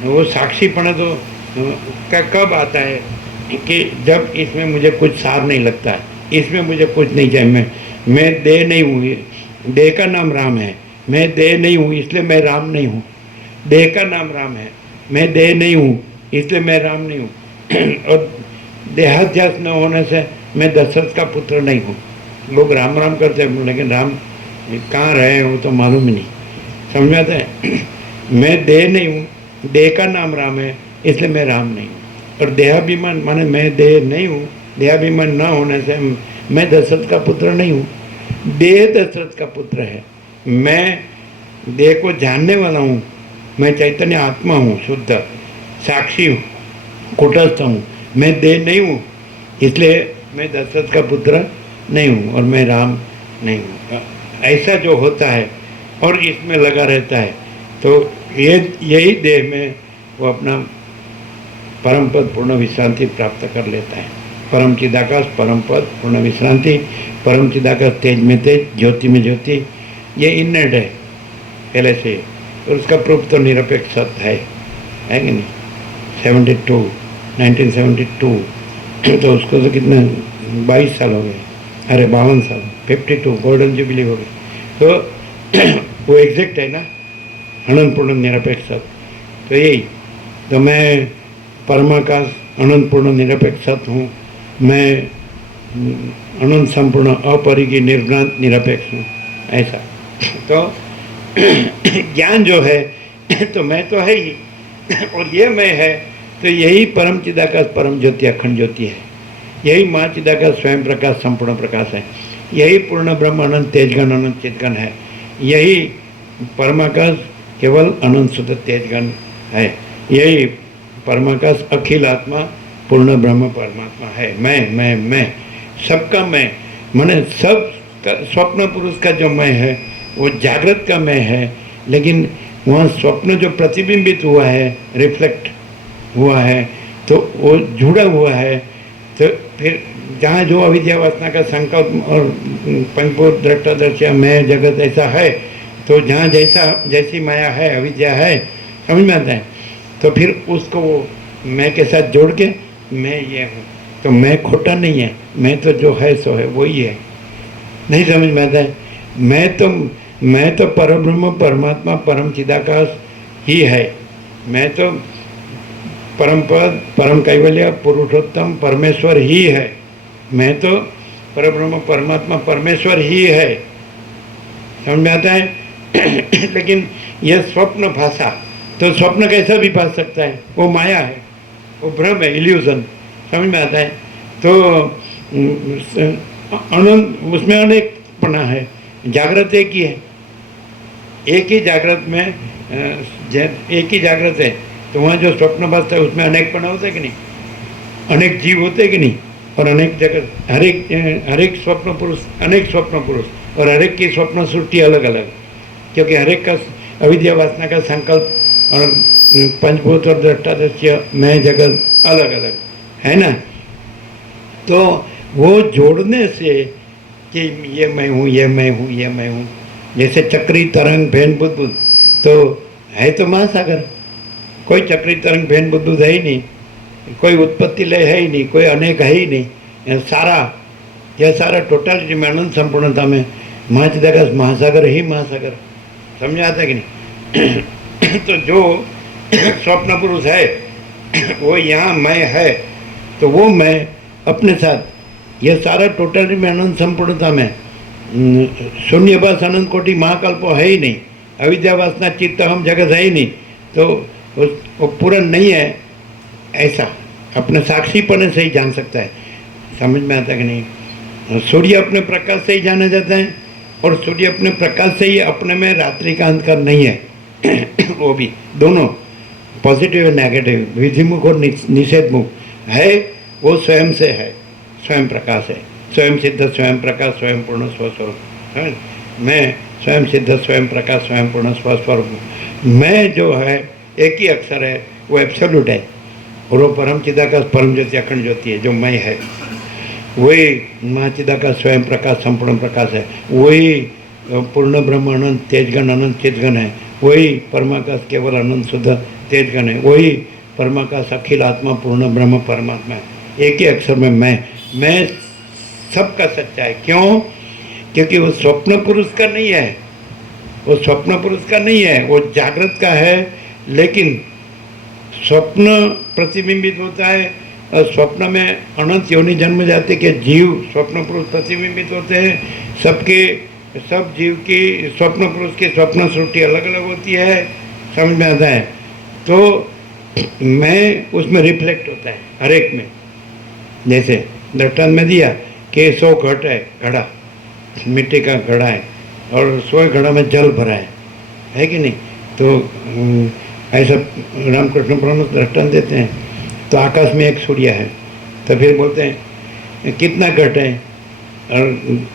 वो साक्षीपणे तो कब आता है कि जब इसमें मुझे कुछ सार नहीं लगता है, इसमें मुझे कुछ नहीं चाहिए, मैं देह नहीं हूँ, देह का नाम राम है, मैं देह नहीं हूँ इसलिए मैं राम नहीं हूँ, देह का नाम राम है, मैं देह नहीं हूँ इसलिए मैं राम नहीं हूँ और देहाध्यास न होने से मैं दशरथ का पुत्र नहीं हूँ। लोग राम राम करते हैं लेकिन राम कहाँ रहे वो तो मालूम ही नहीं, समझ में आता है? मैं देह नहीं हूँ, देह का नाम राम है इसलिए मैं राम नहीं हूँ, और देहाभिमान माने मैं देह नहीं हूँ, देहाभिमान न होने से मैं दशरथ का पुत्र नहीं हूँ। देह दशरथ का पुत्र है, मैं देह को जानने वाला हूँ, मैं चैतन्य आत्मा हूँ, शुद्ध साक्षी हूँ, कुटस्थ हूँ, मैं देह नहीं हूँ इसलिए मैं दशरथ का पुत्र नहीं हूँ और मैं राम नहीं हूँ। ऐसा जो होता है और इसमें लगा रहता है, तो यही देह में वो अपना परम पद पूर्ण विश्रांति प्राप्त कर लेता है। परम चिदाकाश, परम पद पूर्ण विश्रांति, परम चिदाकाश तेज में तेज, ज्योति में ज्योति, ये इननेट है पहले से, और उसका प्रूफ तो निरपेक्ष सत्य है कि नहीं? 1972 तो उसको तो कितने 22 साल हो गए, अरे 52 साल, 52 गोल्डन जुबली हो गई, तो वो एग्जैक्ट है ना, अनंत पूर्ण निरपेक्ष सत्य। तो यही तो मैं परमाकाश अनंत पूर्ण निरपेक्ष सत्य हूँ, मैं अनंत संपूर्ण अपरिगी निर्भ्रांत निरपेक्ष हूँ, ऐसा। तो ज्ञान जो है तो मैं तो है ही और ये मैं है, तो यही परम चिदाकाश परम ज्योति अखंड ज्योति है, यही माँ चिदाकाश स्वयं प्रकाश संपूर्ण प्रकाश है, यही पूर्ण ब्रह्म अनंत तेजगण अनंत चितगण है, यही परमाकाश केवल अनंत शुद्ध तेजगण है, यही परमाकाश अखिल आत्मा पूर्ण ब्रह्म परमात्मा है। मैं सबका मैं, माने सब स्वप्न पुरुष का जो मैं है वो जागृत का मैं है, लेकिन वहाँ स्वप्न जो प्रतिबिंबित हुआ है, रिफ्लेक्ट हुआ है, तो वो जुड़ा हुआ है। तो फिर जहाँ जो अविद्या वासना का संकल्प और पंचभूत दृष्टा दृश्य मैं जगत ऐसा है, तो जहाँ जैसी माया है, अविद्या है, समझ में आता है, तो फिर उसको वो मैं के साथ जोड़ के मैं ये हूँ, तो मैं खोटा नहीं है, मैं तो जो है सो है वही है, नहीं समझ में आता है? मैं तो परब्रह्म परमात्मा परम चिदाकाश ही है, मैं तो परम पद परम कैवल्य पुरुषोत्तम परमेश्वर ही है, मैं तो परब्रह्म परमात्मा परमेश्वर ही है, समझ में आता है? लेकिन यह स्वप्न भाषा, तो स्वप्न कैसा भी भाष सकता है, वो माया है, वो भ्रम है, इल्यूजन, समझ में आता है? तो अनंत उसमें अनेकपना है, जागृत एक ही है, एक ही जागृत में एक ही जागृत है, तो वहाँ जो स्वप्न भाषा है उसमें अनेकपना होता है कि नहीं, अनेक जीव होते हैं कि नहीं, और अनेक जगत, हर एक स्वप्न पुरुष, अनेक स्वप्न पुरुष, और हर एक की स्वप्न सृष्टि अलग अलग, क्योंकि हर एक का अविद्या वासना का संकल्प और पंचभूत और दृष्टा दृश्य मैं जगत अलग अलग है ना। तो वो जोड़ने से कि ये मैं हूँ, ये मैं हूँ, ये मैं हूँ, जैसे चक्री तरंग भेन बुद्बुद, तो है तो महासागर, कोई चक्री तरंग भेन बुद्बुद है ही नहीं, कोई उत्पत्ति लय है ही नहीं, कोई अनेक है ही नहीं, यह सारा टोटलिटी में अनंत संपूर्णता में महाचिदाकाश महासागर ही महासागर। समझ आता है कि नहीं? तो जो स्वप्न पुरुष है वो यहाँ मैं है, तो वो मैं अपने साथ यह सारा टोटलिटी में अनंत संपूर्णता में शून्यवास अनंत कोटि महाकल्प है ही नहीं, अविद्या वासना चित्त हम जगत है ही नहीं, तो वो पूरा नहीं है, ऐसा अपने साक्षीपने से ही जान सकता है। समझ में आता कि नहीं? सूर्य अपने प्रकाश से ही जाना जाता है, और सूर्य अपने प्रकाश से ही अपने में रात्रि का अंधकार नहीं है वो भी दोनों पॉजिटिव और नेगेटिव, विधिमुख और निषेधमुख है, वो स्वयं से है, स्वयं प्रकाश है, स्वयं सिद्ध स्वयं प्रकाश स्वयं पूर्ण स्वस्वरूप। मैं स्वयं सिद्ध स्वयं प्रकाश स्वयं पूर्ण स्वस्वरूप। मैं जो है एक ही अक्षर है, वो एब्सोल्यूट है, और वो परम चिदाकाश परम ज्योति अखंड ज्योति है, जो मैं है वही महाचिदाकाश स्वयं प्रकाश संपूर्ण प्रकाश है, वही पूर्ण ब्रह्म अनंत तेजगण अनंत चितगण है, वही परमाकाश केवल अनंत शुद्ध तेजगण है, वही परमाकाश अखिल आत्मा पूर्ण ब्रह्म परमात्मा है। एक ही अक्षर में मैं सबका सच्चा है। क्यों? क्योंकि वो स्वप्न पुरुष का नहीं है, वो स्वप्न पुरुष का नहीं है, वो जागृत का है, लेकिन स्वप्न प्रतिबिंबित होता है, और स्वप्न में अनंत योनि जन्म जाते के जीव स्वप्न पुरुष प्रतिबिंबित होते हैं। सब जीव की स्वप्न पुरुष की स्वप्न सृष्टि अलग अलग होती है, समझ में आता है? तो मैं उसमें रिफ्लेक्ट होता है हर एक में। जैसे दृष्टांत में दिया कि 100 घट है, घड़ा मिट्टी का घड़ा है, और 100 घड़ा में जल भरा है कि नहीं? तो ऐसा रामकृष्ण परमहंस दृष्टांत देते हैं। तो आकाश में एक सूर्य है, तो फिर बोलते हैं कितना घट है और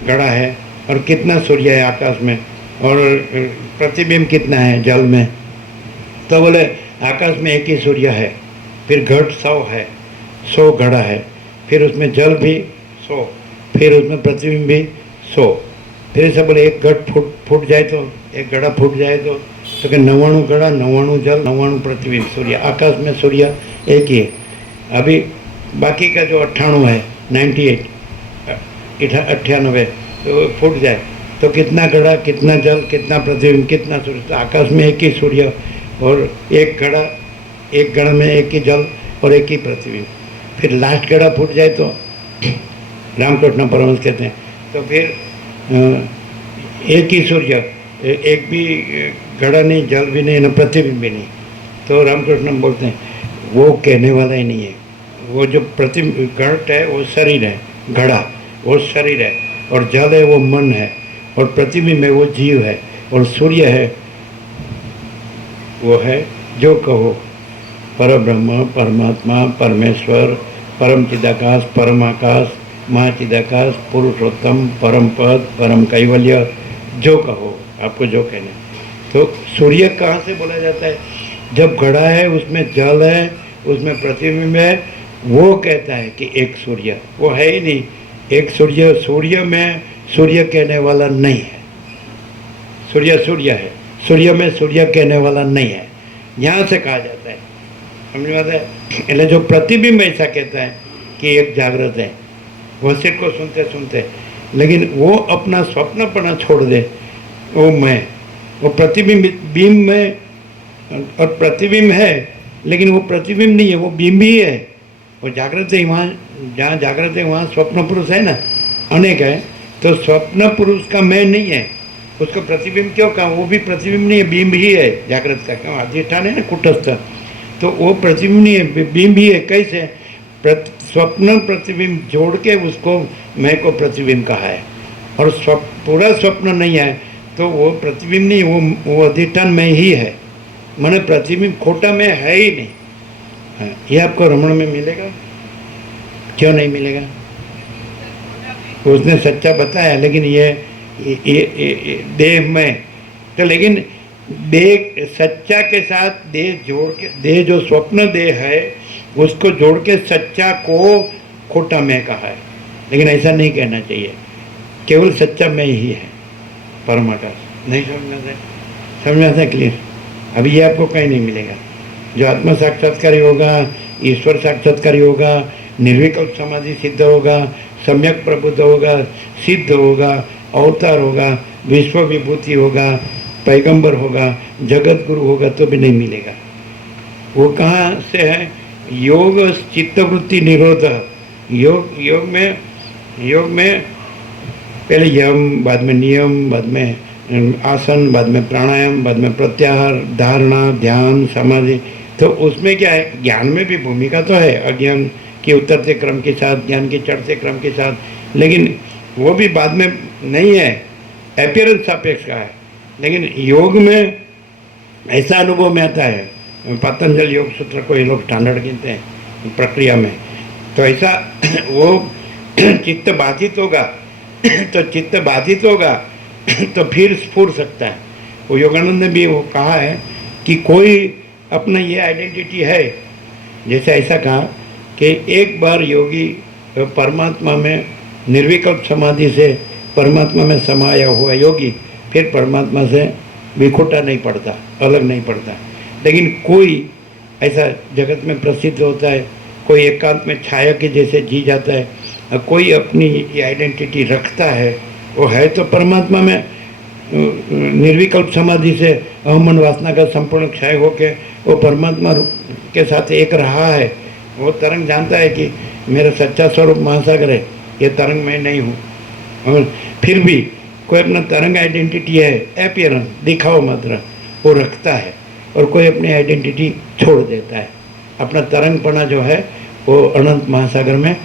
घड़ा है, और कितना सूर्य है आकाश में, और प्रतिबिंब कितना है जल में? तो बोले आकाश में एक ही सूर्य है, फिर घट 100 है, 100 घड़ा है, फिर उसमें जल भी 100, फिर उसमें प्रतिबिंब भी 100। फिर ऐसा बोले एक घट फूट जाए तो, एक घड़ा फूट जाए तो कि 99 घड़ा, 99 जल, 99 प्रतिबिंब सूर्य। आकाश में सूर्य एक ही है। अभी बाकी का जो 98 है, 98 98 तो फूट जाए तो कितना घड़ा, कितना जल, कितना प्रतिबिंब, कितना सूर्य? तो आकाश में एक ही सूर्य, और एक घड़ा में एक ही जल और एक ही प्रतिबिंब। फिर लास्ट घड़ा फूट जाए तो रामकृष्ण परमहंस कहते हैं, तो फिर एक ही सूर्य, एक भी घड़ा नहीं, जल भी नहीं, न प्रतिबिंब भी नहीं। तो रामकृष्ण बोलते हैं वो कहने वाला ही नहीं है। वो जो प्रतिबिंब घट है वो शरीर है, घड़ा वो शरीर है, और जल है वो मन है, और प्रतिबिंब है वो जीव है, और सूर्य है वो है जो कहो परब्रह्म परमात्मा परमेश्वर परम चिदाकाश परमाकाश महाचिदाकाश पुरुषोत्तम परम पद परम कैवल्य, जो कहो आपको जो कहने। तो सूर्य कहाँ से बोला जाता है? जब घड़ा है उसमें जल है, उसमें प्रतिबिंब है, वो कहता है कि एक सूर्य, वो है ही नहीं एक सूर्य। सूर्य में सूर्य कहने वाला नहीं है, सूर्य सूर्य है, सूर्य में सूर्य कहने वाला नहीं है, यहाँ से कहा जाता है। समझ में आता है? इसलिए जो प्रतिबिंब ऐसा कहता है कि एक जागृत है, वो सिर्फ को सुनते सुनते, लेकिन वो अपना स्वप्नपना छोड़ दे, वो मैं, वो प्रतिबिंब बिंब में, और प्रतिबिंब है लेकिन वो प्रतिबिंब नहीं है, वो बिंब ही है। वो जागृत है, वहाँ जहाँ जागृत है वहाँ स्वप्न पुरुष है ना, अनेक है। तो स्वप्न पुरुष का मैं नहीं है, उसको प्रतिबिंब क्यों कहा? वो भी प्रतिबिंब नहीं है, बिंब ही है जागृत का। क्यों? अधिष्ठान है ना कुटस्थ, तो वो प्रतिबिंब नहीं है, बिंब ही है। कैसे? स्वप्न प्रतिबिंब जोड़ के उसको मैं को प्रतिबिंब कहा है, और पूरा स्वप्न नहीं है तो वो प्रतिबिंब नहीं, वो अधिष्ठान में ही है। माने प्रतिबिंब खोटा में है ही नहीं। हाँ, ये आपको रमण में मिलेगा? क्यों नहीं मिलेगा? उसने सच्चा बताया, लेकिन ये देह में तो, लेकिन देह सच्चा के साथ देह जोड़ के, देह जो स्वप्न देह है उसको जोड़ के सच्चा को खोटा मैं कहा है, लेकिन ऐसा नहीं कहना चाहिए। केवल सच्चा मैं ही है परमाकाश। नहीं समझ में आता है क्लियर? अभी ये आपको कहीं नहीं मिलेगा। जो आत्म साक्षात्कारी होगा, ईश्वर साक्षात्कारी होगा, निर्विकल्प समाधि सिद्ध होगा, सम्यक प्रबुद्ध होगा, सिद्ध होगा, अवतार होगा, विश्व विभूति होगा, पैगंबर होगा, जगत गुरु होगा, तो भी नहीं मिलेगा। वो कहाँ से है? योग चित्तवृत्ति निरोध। योग में पहले यम, बाद में नियम, बाद में आसन, बाद में प्राणायाम, बाद में प्रत्याहार, धारणा, ध्यान, समाधि। तो उसमें क्या है? ज्ञान में भी भूमिका तो है, अज्ञान के उतरते क्रम के साथ, ज्ञान के चढ़ते क्रम के साथ, लेकिन वो भी बाद में नहीं है, अपीयरेंस सापेक्ष का है। लेकिन योग में ऐसा अनुभव में आता है, पतंजलि योग सूत्र को ये लोग स्टैंडर्ड गिनते हैं प्रक्रिया में, तो ऐसा वो चित्त बाधित होगा तो चित्त बाधित होगा तो फिर स्फुर सकता है। वो योगानंद ने भी वो कहा है कि कोई अपना ये आइडेंटिटी है, जैसे ऐसा कहा कि एक बार योगी परमात्मा में निर्विकल्प समाधि से परमात्मा में समाया हुआ योगी फिर परमात्मा से विखुटा नहीं पड़ता, अलग नहीं पड़ता। लेकिन कोई ऐसा जगत में प्रसिद्ध होता है, कोई एकांत में छाया के जैसे जी जाता है, और कोई अपनी ये आइडेंटिटी रखता है, वो है तो परमात्मा में निर्विकल्प समाधि से अहमन वासना का संपूर्ण क्षय होके वो परमात्मा के साथ एक रहा है। वो तरंग जानता है कि मेरा सच्चा स्वरूप महासागर है, ये तरंग मैं नहीं हूँ। और फिर भी कोई अपना तरंग आइडेंटिटी है, अपीयरेंस, दिखाओ मात्र, वो रखता है, और कोई अपनी आइडेंटिटी छोड़ देता है। अपना तरंगपना जो है वो अनंत महासागर में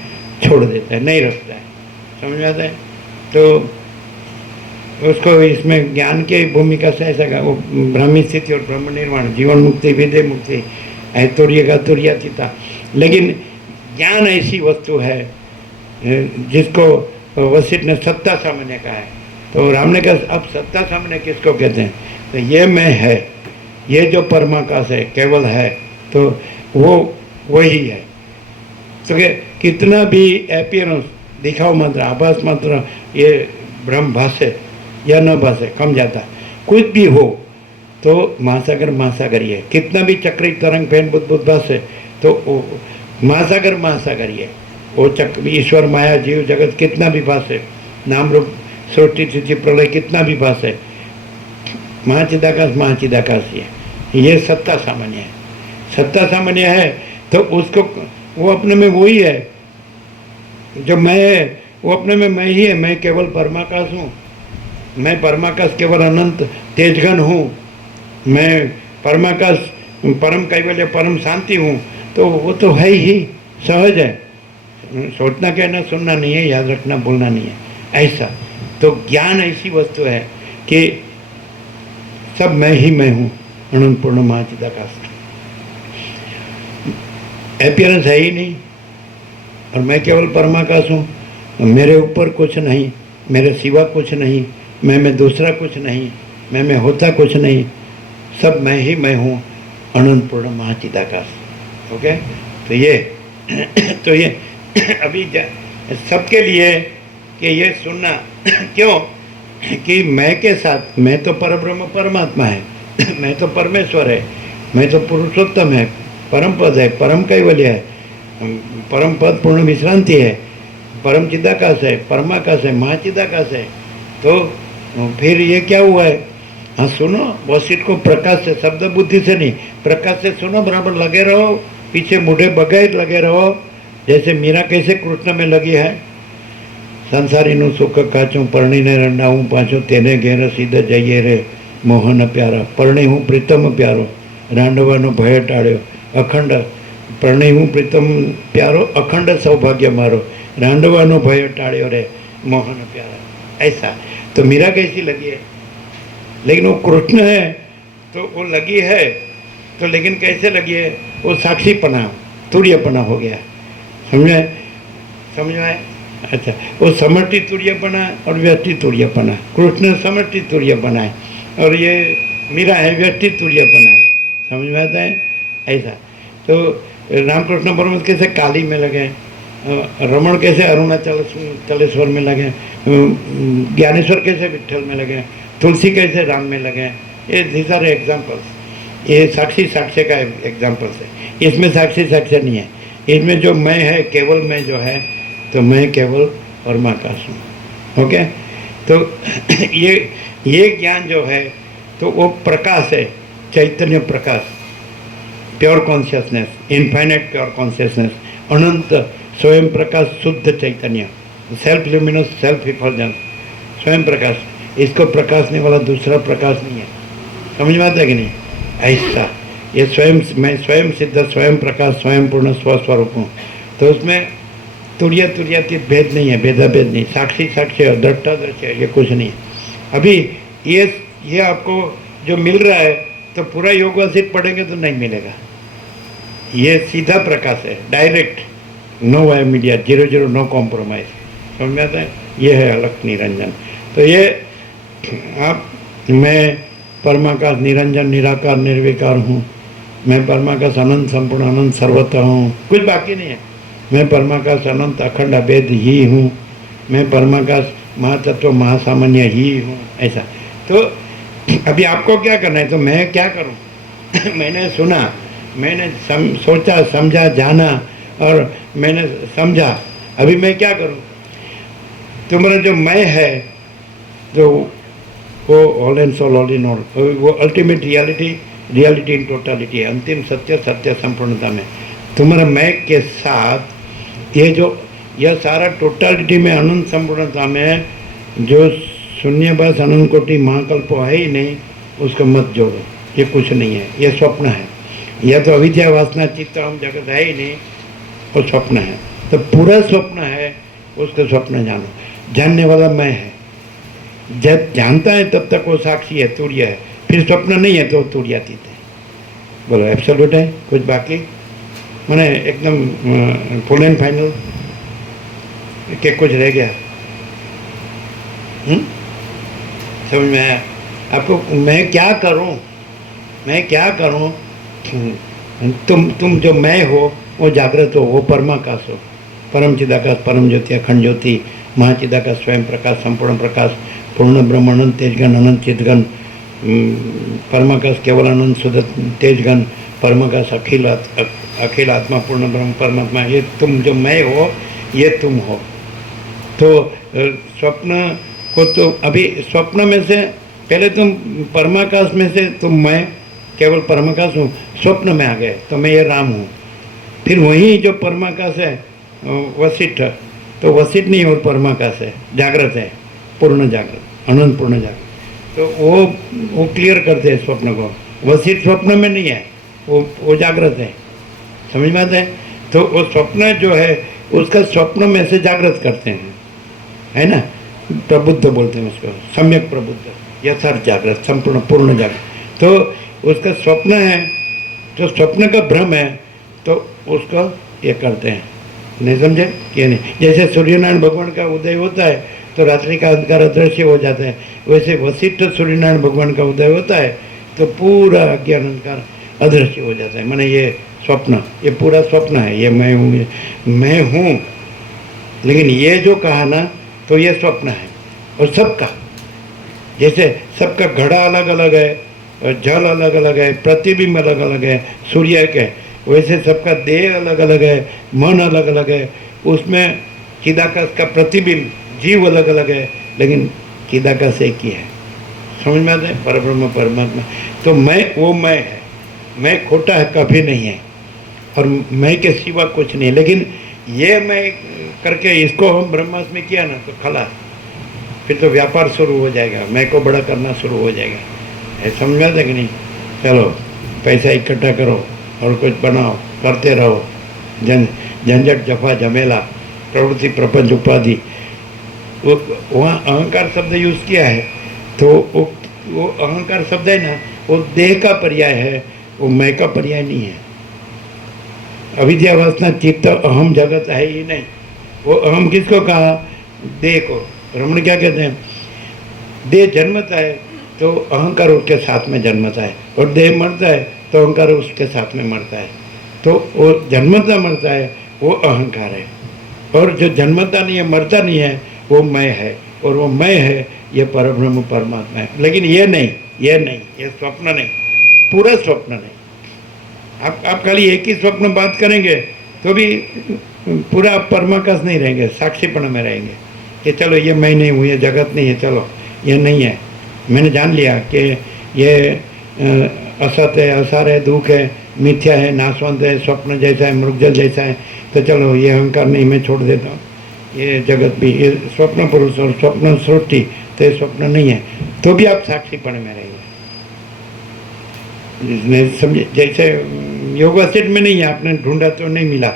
छोड़ देता है, नहीं रखता है। समझ में आता है? तो उसको इसमें ज्ञान के भूमिका से ऐसा का वो ब्राह्मी स्थिति और ब्रह्म निर्वाण, जीवन मुक्ति, विदे मुक्ति, ऐतुर्य का तुर्यातीता। लेकिन ज्ञान ऐसी वस्तु है जिसको वशिष्ठ ने सत्ता सामान्य कहा है। तो राम ने कहा अब सत्ता सामान्य किसको कहते हैं? तो ये मैं है, ये जो परमाकाश है, केवल है, तो वो वही है। तो कितना भी अपीयरेंस, दिखाओ मात्र, आभास मात्र, ये ब्रह्म भाषे या न भाषे, कम जाता, कुछ भी हो तो महासागर महासागर ही है। कितना भी चक्री तरंग फैन बुद्ध भाषे, तो महासागर महासागर ही है। वो चक्र, ईश्वर, माया, जीव जगत कितना भी भाषे, नाम रूप सृष्टि स्थिति प्रलय कितना भी भाषे, महाचिदाकाश महाचिदाकाश ही है। ये सत्ता सामान्य है। सत्ता सामान्य है तो उसको, वो अपने में वही है जो मैं है, वो अपने में मैं ही है। मैं केवल परमाकाश हूँ, मैं परमाकाश केवल अनंत तेजघन हूँ, मैं परमाकाश परम कैवल्य परम शांति हूँ। तो वो तो है ही, सहज है। सोचना कहना सुनना नहीं है, याद रखना बोलना नहीं है, ऐसा। तो ज्ञान ऐसी वस्तु है कि सब मैं ही मैं हूँ, अनंत पूर्ण महाचिदाकाश। अपीयरेंस है ही नहीं, और मैं केवल परमाकाश हूँ। मेरे ऊपर कुछ नहीं, मेरे सिवा कुछ नहीं, मैं में दूसरा कुछ नहीं, मैं में होता कुछ नहीं, सब मैं ही मैं हूँ, अनंत पूर्ण महाचिदाकाश। ओके, तो ये अभी सबके लिए कि ये सुनना क्यों कि मैं के साथ, मैं तो परब्रह्म परमात्मा है, मैं तो परमेश्वर है, मैं तो पुरुषोत्तम है, परम पद है, परम कैवल्य है, परम पद पूर्ण विश्रांति है, परम चिदाकाश है, परमाकाश है, महाचिदाकाश है। तो फिर ये क्या हुआ है? हाँ सुनो, वशिष्ठ को प्रकाश से, शब्द बुद्धि से नहीं, प्रकाश से सुनो, बराबर लगे रहो, पीछे मुढ़े बगैर लगे रहो। जैसे मीरा कैसे कृष्ण में लगी है, संसारीનું સુખ કાચું પરણીને રંડાવું પાછું તેને ઘેર સીધ જઈએ રે મોહન પ્યારા પરણી હું પ્રીતમ પ્યારો રાંડવાનો ભય ટાળ્યો અખંડ પરણી હું પ્રીતમ પ્યારો અખંડ સૌભાગ્ય મારો રાંડવાનો ભય टाळ्यो रे मोहन प्यारा। ऐसा तो मीरा कैसी लगी है? लेकिन वो कृष्ण है तो वो लगी है, तो लेकिन कैसे लगी है? वो साक्षीपना, तुर्यपना हो गया। समझ में? अच्छा, वो समष्टि तुर्यपना और व्यष्टि तुर्यपना। कृष्ण समष्टि तुर्यपना है और ये मीरा है व्यष्टि तुर्यपना है। समझ में आता है? ऐसा तो रामकृष्ण परमहंस कैसे काली में लगे, रमण कैसे अरुणाचल चलेश्वर में लगे, ज्ञानेश्वर कैसे विट्ठल में लगे, तुलसी कैसे राम में लगे, ये दीज आर एग्जाम्पल्स। ये साक्षी साक्ष्य का एग्जाम्पल्स है। इसमें साक्षी साक्ष्य नहीं है, इसमें जो मैं है केवल मैं जो है, तो मैं केवल परमाकाश हूँ। ओके, तो ये ज्ञान जो है तो वो प्रकाश है, चैतन्य प्रकाश, pure consciousness, infinite pure consciousness, अनंत स्वयं प्रकाश, शुद्ध चैतन्य, सेल्फ ल्यूमिनस, सेल्फ इफल्जेंस, स्वयं प्रकाश। इसको प्रकाशने वाला दूसरा प्रकाश नहीं है। समझ में आता है कि नहीं? ऐसा ये स्वयं, मैं स्वयं सिद्ध, स्वयं प्रकाश, स्वयं पूर्ण स्वस्वरूप हूँ। तो उसमें तुरिया तुरियातीत भेद नहीं है, भेदाभेद नहीं, साक्षी साक्ष्य, दृष्टा दृश्य, ये कुछ नहीं है। अभी ये आपको जो मिल रहा है तो पूरा योग वासित पढ़ेंगे तो नहीं मिलेगा। ये सीधा प्रकाश है, direct, no via media, 0-0, no compromise. समझ में आता है? ये है अलख निरंजन। तो ये आप, मैं परमाकाश निरंजन निराकार निर्विकार हूँ, मैं परमाकाश अनंत संपूर्ण अनंत सर्वत्र हूँ, कुछ बाकी नहीं है। मैं परमाकाश अनंत अखंड अभेद ही हूँ, मैं परमाकाश महातत्व महासामान्य ही हूँ, ऐसा। तो अभी आपको क्या करना है? तो मैं क्या करूँ? मैंने सुना, मैंने सोचा, समझा, जाना और मैंने समझा, अभी मैं क्या करूँ? तुम्हारा जो मैं है, जो वो all and soul, all in all, वो अल्टीमेट रियलिटी इन टोटलिटी है, अंतिम सत्य, सत्य संपूर्णता में। तुम्हारा मैं के साथ यह सारा टोटलिटी में, अनंत संपूर्णता में जो शून्यवास अनंत कोटि महाकल्प है ही नहीं, उसको मत जोड़ो। ये कुछ नहीं है, ये स्वप्न है। यह तो अविद्या वासना चित्त हम जगत है ही नहीं, वो स्वप्न है। तो पूरा स्वप्न है, उसको स्वप्न जानो। जानने वाला मैं है, जब जानता है तब तक वो साक्षी है, तुर्य है। फिर स्वप्न नहीं है तो तुर्यातीत है। बोलो एब्सोल्यूट है, कुछ बाकी मैंने एकदम फुल एंड फाइनल के कुछ रह गया? समझ में आया आपको? मैं क्या करूं, मैं क्या करूं? तुम जो मैं हो वो जागृत हो, वो परमाकाश हो, परम चिदाकाश, परम ज्योति, अखंड ज्योति, महाचिदाकाश, स्वयं प्रकाश, संपूर्ण प्रकाश, पूर्ण ब्रह्म, अनंत तेजगन, अनंत चिदगन, परमाकाश, केवल अनंत शुद्ध तेजगन, परमाकाश, अखिल आत्मा, पूर्ण ब्रह्म परमात्मा। ये तुम जो मैं हो, ये तुम हो। तो स्वप्न को तो अभी स्वप्न में से पहले तुम परमाकाश में से तुम मैं केवल परमाकाश हूँ, स्वप्न में आ गए तो मैं ये राम हूँ। फिर वही जो परमाकाश है वशिष्ठ, तो वशिष्ठ नहीं और परमाकाश है, जागृत है, पूर्ण जागृत, अनंत पूर्ण जागृत। तो वो क्लियर करते हैं स्वप्न को। वशिष्ठ स्वप्न में नहीं है, वो जागृत है। समझ में आता है? तो वो स्वप्न जो है उसका स्वप्न में से जागृत करते हैं, है ना? प्रबुद्ध बोलते हैं उसको, सम्यक प्रबुद्ध, यथार्थ जागृत, संपूर्ण पूर्ण जागृत। तो उसका स्वप्न है, जो स्वप्न का भ्रम है, तो उसको ये करते हैं। नहीं समझे कि नहीं? जैसे सूर्यनारायण भगवान का उदय होता है तो रात्रि का अंधकार अदृश्य हो जाता है, वैसे वशिष्ठ सूर्यनारायण भगवान का उदय होता है तो पूरा अज्ञान अंधकार अदृश्य हो जाता है। माने ये स्वप्न, ये पूरा स्वप्न है, ये मैं हूँ। लेकिन ये जो कहा ना, तो ये स्वप्न है। और सबका, जैसे सबका घड़ा अलग अलग है, जल अलग अलग है, प्रतिबिंब अलग अलग है सूर्य के, वैसे सबका देह अलग अलग है, मन अलग अलग है। उसमें चिदाकाश का प्रतिबिंब जीव अलग अलग है, लेकिन चिदाकाश एक ही है। समझ में आता है? परब्रह्म परमात्मा। तो मैं, वो मैं है, मैं खोटा है कभी नहीं है, और मैं के सिवा कुछ नहीं। लेकिन ये मैं करके इसको हम ब्रह्मास्त्र में किया ना तो खलास, फिर तो व्यापार शुरू हो जाएगा, मैं को बड़ा करना शुरू हो जाएगा। है समझ में आता है कि नहीं? चलो पैसा इकट्ठा करो और कुछ बनाओ, करते रहो, झंझट जफा झमेला, प्रवृत्ति प्रपंच उपाधि। वो वहाँ अहंकार शब्द यूज़ किया है, तो वो अहंकार शब्द है ना, वो देह का पर्याय है, वो मैं का पर्याय नहीं है। अविद्या वासना चित्त अहम जगत है ही नहीं। वो अहम किसको कहा? देह को। रमण क्या कहते हैं? देह जन्मता है तो अहंकार उसके साथ में जन्मता है, और देह मरता है तो अहंकार उसके साथ में मरता है। तो वो जन्मता मरता है, वो अहंकार है। और जो जन्मता नहीं है, मरता नहीं है, वो मैं है, और वो मैं है ये परब्रह्म परमात्मा है। लेकिन ये नहीं, ये स्वप्न नहीं, पूरा स्वप्न नहीं। आप खाली एक ही स्वप्न बात करेंगे तो भी पूरा आप परमाकाश नहीं रहेंगे, साक्षीपण में रहेंगे कि चलो ये मैं नहीं हूँ, ये जगत नहीं है, चलो ये नहीं है, मैंने जान लिया कि ये असत है, असार है, दुख है, मिथ्या है, नाशवंत है, स्वप्न जैसा है, मृगजल जैसा है, तो चलो ये अहंकार नहीं, मैं छोड़ देता हूँ। ये जगत भी, ये स्वप्न पुरुष और स्वप्न सृष्टि, तो ये स्वप्न नहीं है, तो भी आप साक्षीपण में रहेंगे। जिसने समझे, जैसे योग वशिष्ठ में नहीं है, आपने ढूंढा तो नहीं मिला,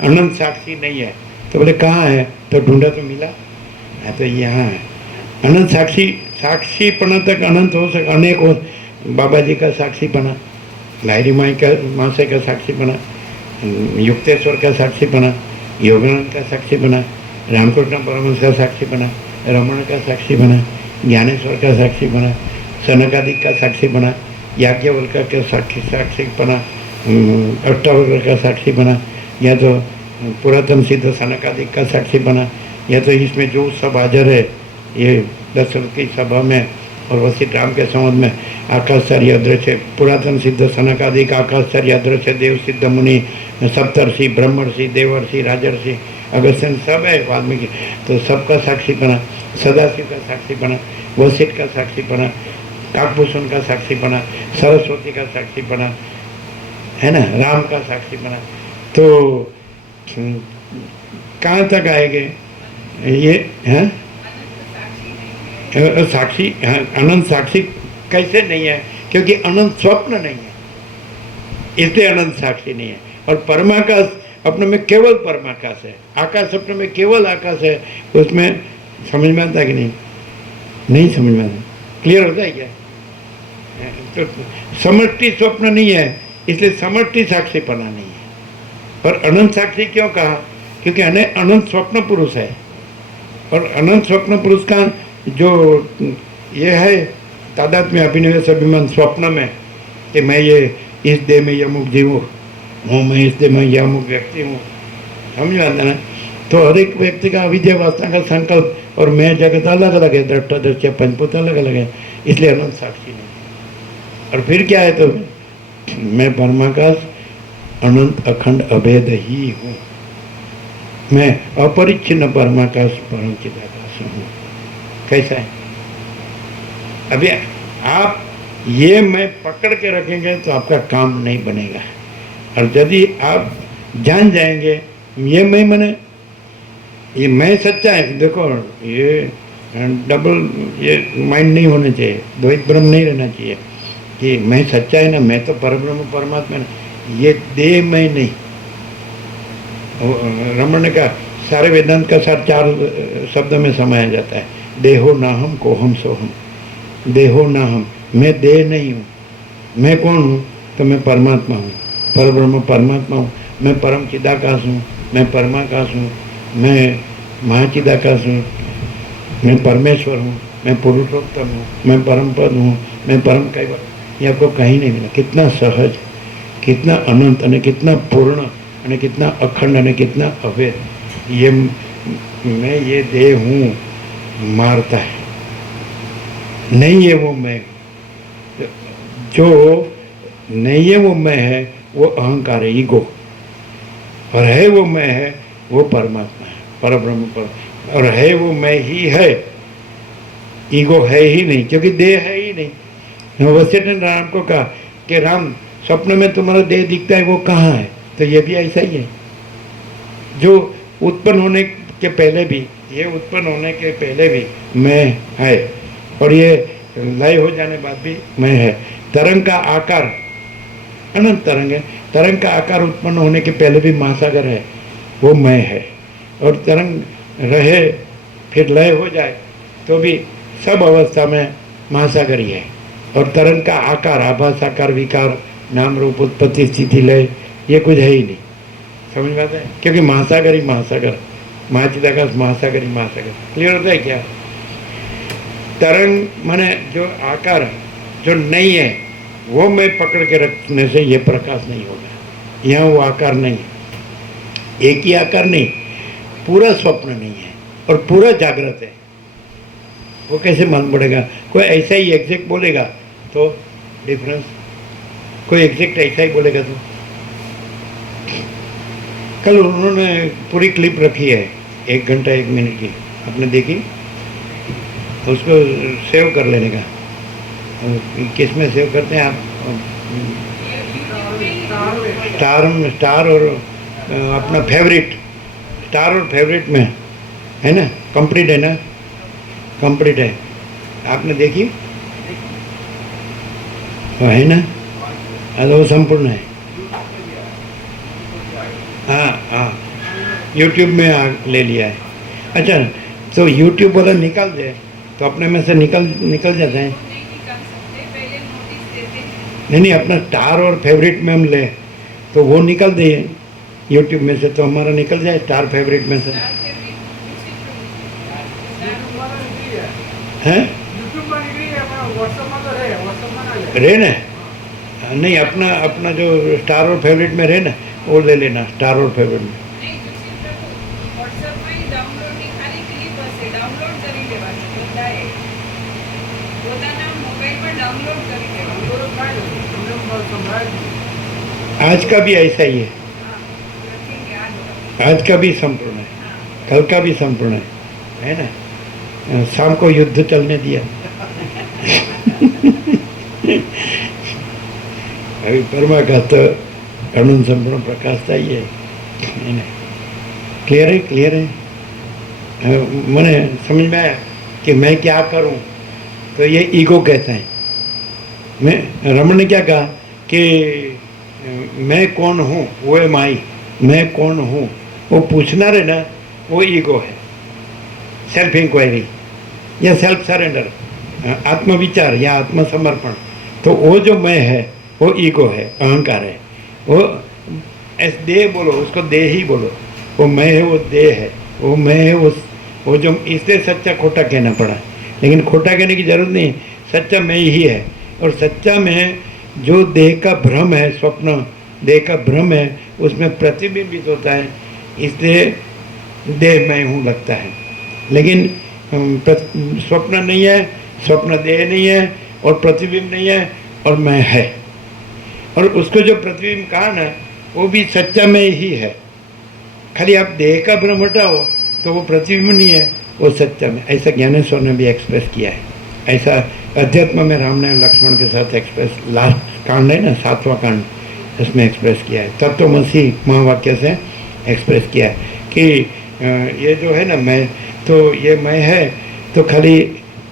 अनंत साक्षी नहीं है, तो बोले कहाँ है, तो ढूंढा तो मिला, हाँ तो यहाँ है। अनंत साक्षी, साक्षीपना तक अनंत हो सके, अनेक हो। बाबा जी का साक्षीपना, लाहिरी माई का मासे का साक्षीपना, युक्तेश्वर का साक्षीपना, योगानंद का साक्षीपना, रामकृष्ण परमहंस का साक्षीपना, रमण का साक्षीपना, ज्ञानेश्वर का साक्षीपना, सनकादिक का साक्षीपना, याज्ञवल्क्य का साक्षीपना, अष्टावक्र का साक्षीपना, या तो पुरातन सिद्ध सनकादिक का साक्षीपना, या तो इसमें जो सब हाजर है, ये दशरथ की सभा में और वशिष्ठ राम के संबंध में आकाशचार्य अदृश्य, पुरातन सिद्ध सनकादिक आकाशचार्य अदृश्य, देव सिद्ध मुनि, सप्तर्षि, ब्रह्मर्षि, देवर्षि, राजर्षि, अगस्त्यन सब है वाल्मीकि, तो सबका साक्षीपना, सदाशिव का साक्षीपना, वशिष्ठ का साक्षीपना, काकभूषण का साक्षीपना, सरस्वती का साक्षीपना, है ना, राम का साक्षीपना। तो कहाँ तक आएंगे ये, हैं? साक्षी, अनंत साक्षी कैसे नहीं है? क्योंकि अनंत स्वप्न नहीं है, इसलिए अनंत साक्षी नहीं है। और परमाकाश अपने में केवल परमाकाश है, आकाश अपने में केवल आकाश है। उसमें समझ में आता कि नहीं? नहीं समझ में आता, क्लियर होता है क्या? तो समष्टि स्वप्न नहीं है, इसलिए समष्टि साक्षीपना नहीं है। पर अनंत साक्षी क्यों कहा? क्योंकि अनंत स्वप्न पुरुष है, और अनंत स्वप्न पुरुष का जो ये है तादात्म्य अभिनिवेश अभिमान स्वप्न में कि मैं ये इस देह में यमुक जीव हूँ, मैं इस देह में यमुक व्यक्ति हूँ, समझ में आता ना? तो हर एक व्यक्ति का अविद्या वासना का संकल्प और मैं जगत अलग अलग है, दृष्टा दृश्य पंचभूत अलग अलग है, इसलिए अनंत साक्षी नहीं। और फिर क्या है? तो मैं परमाकाश अनंत अखंड अभेद ही हूँ, मैं अपरिच्छिन्न परमाकाश परम चिदाकाश हूँ। कैसा है? अभी आप ये मैं पकड़ के रखेंगे तो आपका काम नहीं बनेगा, और यदि आप जान जाएंगे ये मैं मने, ये मैं सच्चा है, देखो ये डबल ये माइंड नहीं होना चाहिए, द्वैत ब्रह्म नहीं रहना चाहिए कि मैं सच्चा है ना, मैं तो परब्रह्म परमात्मा ना, ये देह मैं नहीं। रमण ने कहा सारे वेदांत का सार 4 शब्द में समाया जाता है, देहो ना हम को हम सो हम। देहो ना हम, मैं देह नहीं हूँ। मैं कौन हूँ? तो मैं परमात्मा हूँ, परब्रह्म परमात्मा हूँ, मैं परम चिदाकाश हूँ, मैं परमाकाश हूँ, मैं महाचिदाकाश हूँ, मैं परमेश्वर हूँ, मैं पुरुषोत्तम हूँ, मैं परम पद हूँ, मैं परम कैवल। ये आपको कहीं नहीं मिला। कितना सहज, कितना अनंत और कितना पूर्ण और कितना अखंड और कितना अभेद। ये मैं ये देह हूँ मारता है, नहीं है वो मैं। जो नहीं है वो मैं है, वो अहंकार है, ईगो। और है वो मैं है, वो परमात्मा है, परब्रह्म पर। और है वो मैं ही है, ईगो है ही नहीं, क्योंकि देह है ही नहीं। वशिष्ठ ने राम को कहा कि राम स्वप्न में तुम्हारा देह दिखता है, वो कहाँ है? तो ये भी ऐसा ही है, जो उत्पन्न होने के पहले भी, ये उत्पन्न होने के पहले भी मैं है, और ये लय हो जाने बाद भी मैं है। तरंग का आकार अनंत तरंग है, तरंग का आकार उत्पन्न होने के पहले भी महासागर है, वो मैं है। और तरंग रहे फिर लय हो जाए तो भी सब अवस्था में महासागर ही है। और तरंग का आकार, आभास, आकार, विकार, नाम रूप, उत्पत्ति, स्थिति, लय, ये कुछ है ही नहीं। समझ में आता है? क्योंकि महासागर ही महासागर, महाचिदाकाश महासागर ही महासागर। क्लियर होता है क्या? तरंग माने जो आकार जो नहीं है, वो मैं पकड़ के रखने से ये प्रकाश नहीं होगा। यहाँ वो आकार नहीं है, एक ही आकार नहीं, पूरा स्वप्न नहीं है और पूरा जागृत है, वो कैसे मालूम पड़ेगा? कोई ऐसा ही एग्जैक्ट बोलेगा तो डिफरेंस, कोई एग्जैक्ट ऐसा ही बोलेगा तो। कल उन्होंने पूरी क्लिप रखी है 1 घंटा 1 मिनट की, आपने देखी? तो उसको सेव कर लेने का। किस में सेव करते हैं आप? स्टार और अपना फेवरेट, स्टार और फेवरेट में है ना, कंप्लीट है ना, कंप्लीट है। आपने देखी? वो है ना, अरे वो संपूर्ण है। हाँ हाँ, यूट्यूब में ले लिया है। अच्छा, तो यूट्यूब वाला निकाल दे तो अपने में से निकल जाते हैं। नहीं, अपना स्टार और फेवरेट में हम ले तो वो निकल दे यूट्यूब में से, तो हमारा निकल जाए स्टार फेवरेट में से। हैं? रहे ना? नहीं, अपना जो स्टार और फेवरेट में रहे ना, वो ले लेना स्टार और फेवरेट में। आज का भी ऐसा ही है, आज का भी संपूर्ण है, कल का भी संपूर्ण है ना? शाम को युद्ध चलने दिया। अभी परमाघात कानून संपूर्ण प्रकाशता ही है ना? क्लियर है। मैंने समझ में आया कि मैं क्या करूं, तो ये ईगो कहता है। मैं रमन ने क्या कहा कि मैं कौन हूँ, वो है माई, मैं कौन हूँ, वो पूछना रहे ना, वो ईगो है। सेल्फ इंक्वायरी या सेल्फ सरेंडर, आत्मविचार या आत्मसमर्पण, तो वो जो मैं है वो ईगो है, अहंकार है। वो देह बोलो, उसको देह ही बोलो, वो मैं है, वो देह है, वो मैं है, वो जो, इसलिए सच्चा खोटा कहना पड़ा। लेकिन खोटा कहने की जरूरत नहीं, सच्चा मैं ही है। और सच्चा में जो देह का भ्रम है, स्वप्न देह का भ्रम है, उसमें प्रतिबिंबित होता है, इसलिए देह मैं हूँ लगता है। लेकिन स्वप्न नहीं है, स्वप्न देह नहीं है, और प्रतिबिंब नहीं है, और मैं है। और उसको जो प्रतिबिंब कहा ना, वो भी सच्चा में ही है। खाली आप देह का भ्रम हटाओ तो वो प्रतिबिंब नहीं है, वो सच्चा में। ऐसा ज्ञानेश्वर ने भी एक्सप्रेस किया है। ऐसा अध्यात्म में राम ने लक्ष्मण के साथ एक्सप्रेस, लास्ट कांड है ना, 7वां कांड, इसमें एक्सप्रेस किया है। तत्वमसी महावाक्य से एक्सप्रेस किया है कि ये जो है ना मैं, तो ये मैं है तो खाली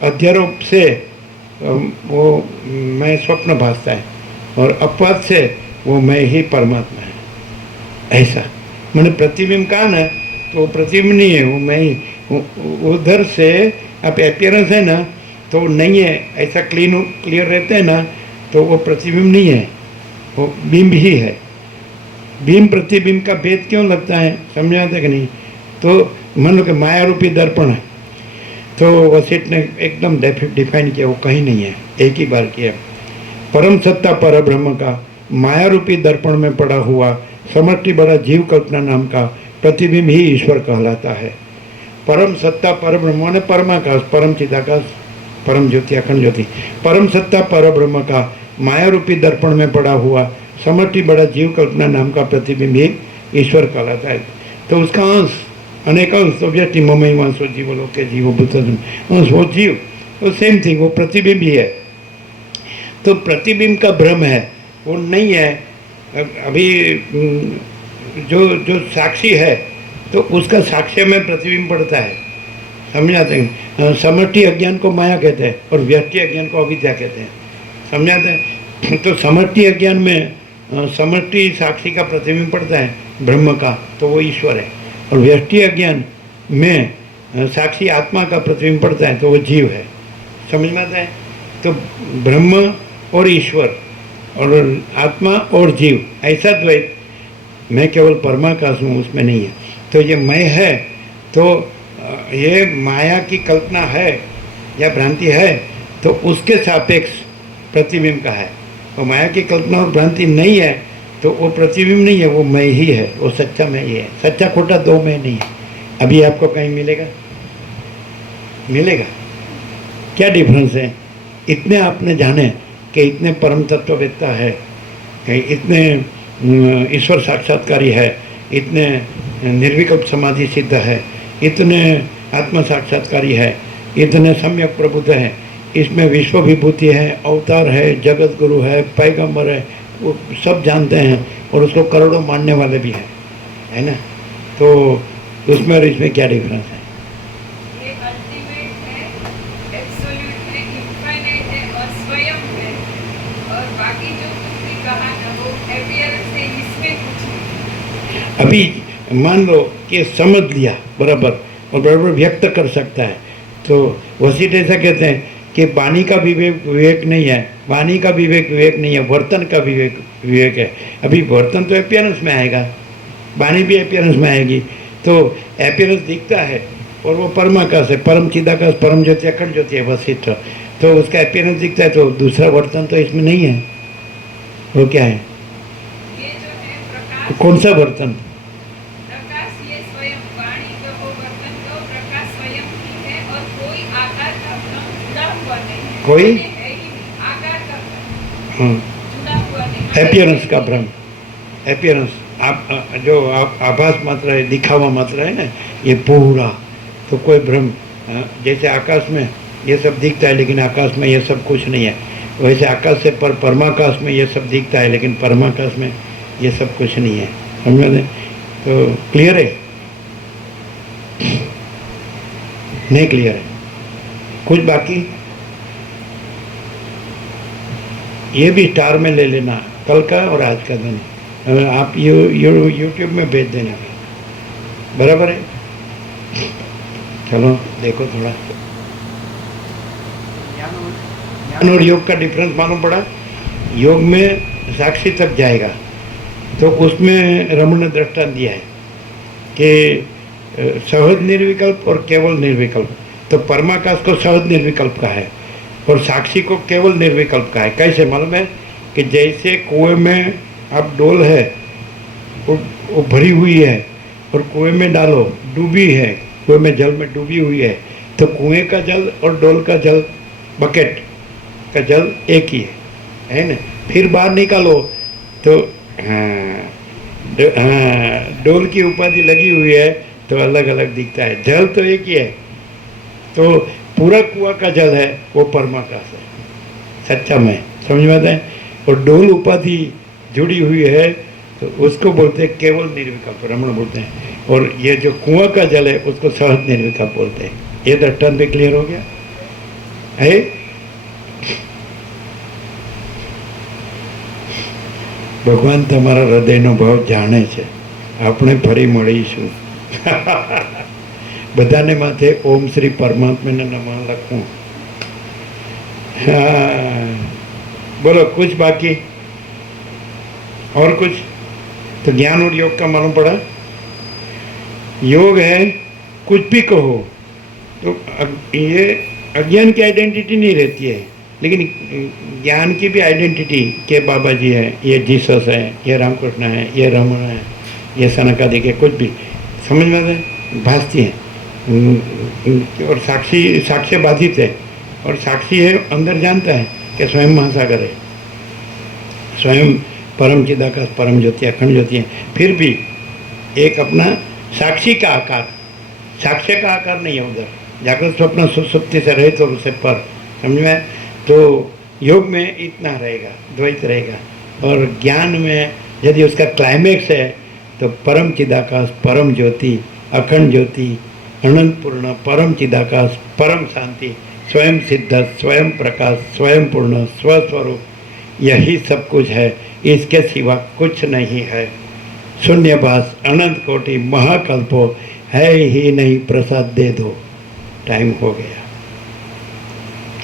अध्यारोप से वो मैं स्वप्न भासता है, और अपवाद से वो मैं ही परमात्मा है। ऐसा मैंने प्रतिबिंब कहा ना, तो वो प्रतिबिंब नहीं है, वो मैं ही। उधर से आप अपीयरेंस है ना, तो नहीं है। ऐसा क्लियर रहते हैं ना, तो वो प्रतिबिंब नहीं है, वो बिंब ही है। बिंब प्रतिबिंब का भेद क्यों लगता है, समझ आता कि नहीं? तो मान लो कि माया रूपी दर्पण है, तो वशिष्ठ ने एकदम डिफाइन किया, वो कहीं नहीं है, एक ही बार किया। परम सत्ता पर ब्रह्म का माया रूपी दर्पण में पड़ा हुआ समष्टि बड़ा जीव कल्पना नाम का प्रतिबिंब ही ईश्वर कहलाता है। परम सत्ता पर ब्रह्म ने परमाकाश, परम चिदाकाश, परम ज्योति, अखंड ज्योति। परम सत्ता पर ब्रह्म का माया रूपी दर्पण में पड़ा हुआ समष्टि बड़ा जीव कल्पना नाम का प्रतिबिंब ही ईश्वर कहलाता है। तो उसका अंश, अनेक अंश, तो व्यक्ति ममई वंशो जीव लोके जीव भूत अंश, वो जीव, वो सेम थिंग, वो प्रतिबिंब ही है। तो प्रतिबिंब का भ्रम है, वो नहीं है। अभी जो साक्षी है, तो उसका साक्ष्य में प्रतिबिंब पड़ता है, समझाते हैं। समष्टि अज्ञान को माया कहते हैं, और व्यष्टि अज्ञान को अविद्या कहते हैं, समझाते हैं। तो समष्टि अज्ञान में समष्टि साक्षी का प्रतिबिंब पड़ता है ब्रह्म का, तो वो ईश्वर है। और व्यष्टि अज्ञान में साक्षी आत्मा का प्रतिबिंब पड़ता है, तो वो जीव है, समझ में आता है। तो ब्रह्म और ईश्वर और आत्मा और जीव, ऐसा द्वैत, मैं केवल परमाकाश हूँ, उसमें नहीं है। तो ये मैं है, तो ये माया की कल्पना है या भ्रांति है, तो उसके सापेक्ष प्रतिबिंब का है। और माया की कल्पना और भ्रांति नहीं है, तो वो प्रतिबिंब नहीं है, वो मैं ही है, वो सच्चा मैं ही है। सच्चा खोटा दो मैं नहीं है, अभी आपको कहीं मिलेगा? मिलेगा? क्या डिफरेंस है? इतने आपने जाने कि इतने परम तत्ववेत्ता है, इतने ईश्वर साक्षात्कारी है, इतने निर्विकल्प समाधि सिद्ध है, इतने आत्म साक्षात्कारी है, इतने सम्यक प्रबुद्ध है, इसमें विश्व विभूति है, अवतार है, जगत गुरु है, पैगंबर है, वो सब जानते हैं और उसको करोड़ों मानने वाले भी हैं, है ना? तो उसमें और इसमें क्या डिफरेंस है? ये अल्टीमेट है, एब्सोल्यूट है, इनफाइनाइट है और स्वयं है, और बाकी जो कुछ भी कहा ना वो अपीयरेंस है, इसमें कुछ नहीं। अभी मान लो कि समझ लिया बराबर और बराबर व्यक्त कर सकता है, तो वसीठ ऐसा कहते हैं कि वाणी का विवेक विवेक नहीं है, वाणी का विवेक विवेक नहीं है, वर्तन का विवेक विवेक है। अभी वर्तन तो अपीयरेंस में आएगा, वाणी भी अपीयरेंस में आएगी, तो अपीयरेंस दिखता है और वो परमाकाश है, परम चिदाकाश, परम ज्योति, अखंड ज्योति है वशिष्ठ, तो उसका अपीयरेंस दिखता है, तो दूसरा वर्तन तो इसमें नहीं है। वो क्या है? ये जो है प्रकाश, तो कौन सा वर्तन? प्रकाश ये स्वयं, वाणी कहो वर्तन कहो, प्रकाश स्वयं ही है और कोई आकार का भ्रम जुड़ा हुआ नहीं है। कोई? ये है ही नहीं, आकार का भ्रम हाँ, जुड़ा हुआ नहीं। अपीयरेंस का भ्रम, अपीयरेंस, आप जो आप आभास मात्र है, दिखावा मात्र है ना, ये पूरा, तो कोई भ्रम, जैसे आकाश में ये सब दिखता है लेकिन आकाश में ये सब कुछ नहीं है, वैसे आकाश से परमाकाश में ये सब दिखता है लेकिन परमाकाश में ये सब कुछ नहीं है। समझ में? तो क्लियर है? नहीं क्लियर है? कुछ बाकी? ये भी स्टार में ले लेना, कल का और आज का दिन, आप यूट्यूब में भेज देना, बराबर है? चलो देखो थोड़ा ज्ञान और योग का डिफरेंस मालूम पड़ा। योग में साक्षी तक जाएगा, तो उसमें रमण ने दृष्टांत दिया है कि सहज निर्विकल्प और केवल निर्विकल्प, तो परमाकाश को सहज निर्विकल्प का है और साक्षी को केवल निर्विकल्प का है। कैसे मालूम है? कि जैसे कुएं में आप डोल है, वो भरी हुई है और कुएं में डालो, डूबी है, कुएं में जल में डूबी हुई है, तो कुएं का जल और डोल का जल, बकेट का जल एक ही है ना? फिर बाहर निकालो तो डोल की उपाधि लगी हुई है तो अलग अलग दिखता है, जल तो एक ही है। तो पूरा कुआं का जल है वो परमाकाश है, सच्चा मैं, समझ में आता है? और डोल उपाधि जुड़ी हुई है तो उसको बोलते हैं केवल निर्विकल्प, रमण बोलते हैं, और ये जो कुआं का जल है उसको सहज निर्विकल्प बोलते हैं। ये दृष्टांत भी क्लियर हो गया है? भगवान તમારા હૃદયનો ભાવ જાણે છે, આપણે ફરી મળીશું। બધાને માથે ઓમ શ્રી પરમાત્માને નમઃ લખવું। बोलो कुछ बाकी और कुछ? तो ज्ञान और योग का मालूम पड़ा। योग है कुछ भी कहो तो ये अज्ञान की आइडेंटिटी नहीं रहती है, लेकिन ज्ञान की भी आइडेंटिटी के बाबा जी है, ये जीसस है, ये रामकृष्ण है, ये रमण है, ये सनकादि के कुछ भी समझ में भासती हैं और साक्ष्य बाधित है, और साक्षी है अंदर जानता है कि स्वयं महासागर है, स्वयं परम चिदाकाश, परम ज्योति, अखंड ज्योति है। फिर भी एक अपना साक्षी का आकार, साक्ष्य का आकार नहीं है उधर, जागृत स्वप्न सुसुप्ति से रहे तो उससे पर, समझ में? तो योग में इतना रहेगा, द्वैत रहेगा, और ज्ञान में यदि उसका क्लाइमेक्स है तो परम चिदाकाश, परम ज्योति, अखंड ज्योति, अनंत पूर्ण, परम चिदाकाश, परम शांति, स्वयं सिद्ध, स्वयं प्रकाश, स्वयं पूर्ण, स्वस्वरूप, यही सब कुछ है, इसके सिवा कुछ नहीं है। शून्यभास, अनंत कोटि, महाकल्पो, है ही नहीं, प्रसाद दे दो। टाइम हो गया।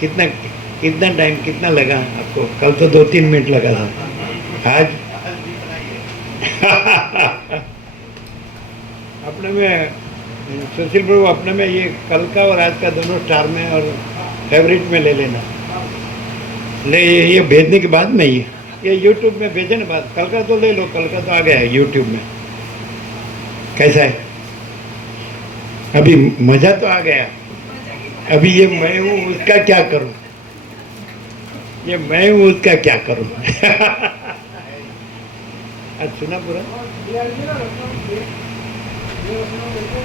कितना टाइम, कितना लगा आपको? कल तो 2-3 मिनट लगा था, आज अपने में सुशील प्रभु, अपने में ये कल का और आज का दोनों स्टार में और फेवरेट में ले लेना, ले ये भेजने के बाद में ये यूट्यूब में भेजने बाद, कल का तो ले लो, कल का तो आ गया है यूट्यूब में। कैसा है? अभी मजा तो आ गया, मजा की बात अभी ये मैं हूँ उसका क्या करूं, ये मैं हूँ उसका क्या करूं। आज सुना पूरा। और ये आइए ना रत्नम ये रत्नम देखो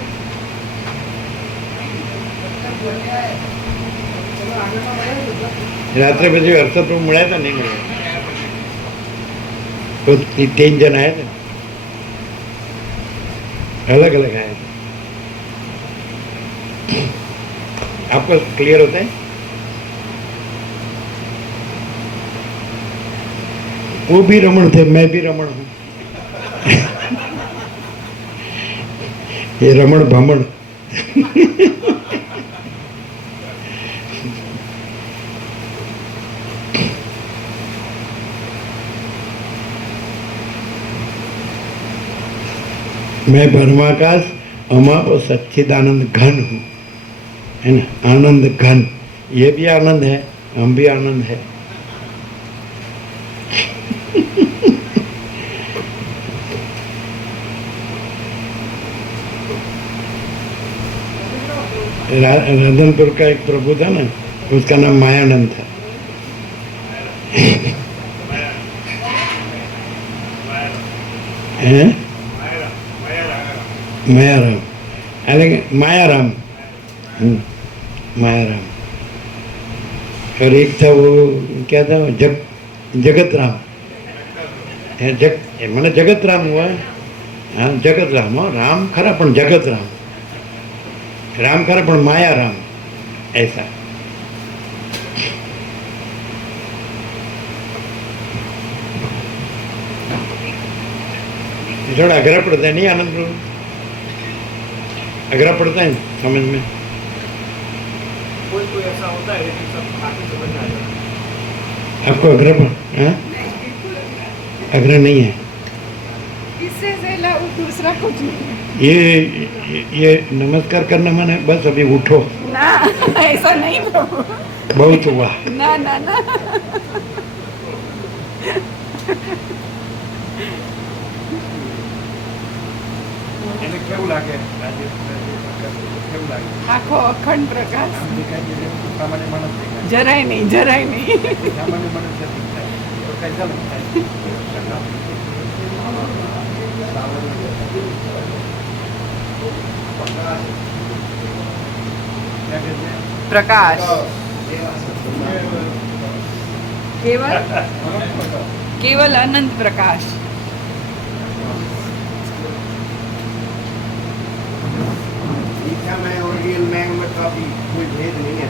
चलो आगे का बढ़े रात्रे પછી હર્ષદ પ્રભુ મળ્યા હતા નહીં મળ્યા, तो 3 जन आए थे, अलग अलग आए थे। आपको क्लियर होता है? वो भी रमण थे, मैं भी रमण हूँ। ये रमण भमण। मैं ब्रह्माकाश अमाप और सच्चिदानंद घन हूँ, है ना, आनंद घन। ये भी आनंद है, हम भी आनंद है। राधनपुर का एक प्रभु था ना, उसका नाम मायानंद था। हैं? मायाराम, अरे मायाराम, मायाराम। और एक था वो क्या था, जगत राम, मैंने जगत राम हुआ है। हाँ जगत राम, हो राम खरा पण जगत राम, राम खरा पण माया राम, ऐसा। थोड़ा अगरा पड़ता है नहीं आनंद प्रभु, अगरा पड़ता है समझ में। कोई कोई ऐसा होता है लेकिन सब आगे समझ में आ जाता है। आपको अग्र हाँ? नहीं, बिल्कुल नहीं। अग्र नहीं है। इससे पहला वो दूसरा कुछ नहीं है। ये नमस्कार करना माने बस अभी उठो, ना ऐसा नहीं प्रभु, बहुत हुआ। ना ना ना। એને કેવું લાગે રાજેશ કેવું લાગે આખો અખંડ પ્રકાશ આમ દેખાય છે જેમ સામાન્ય માણસ દેખાય જરાય નહીં, જરાય નહીં. સામાન્ય માણસ નથી થાય તો કઈ ચાલો થાય क्या कहते हैं પ્રકાશ કેવલ કેવલ અનંત પ્રકાશ. मिथ्या में और रियल में का भी कोई भेद नहीं है।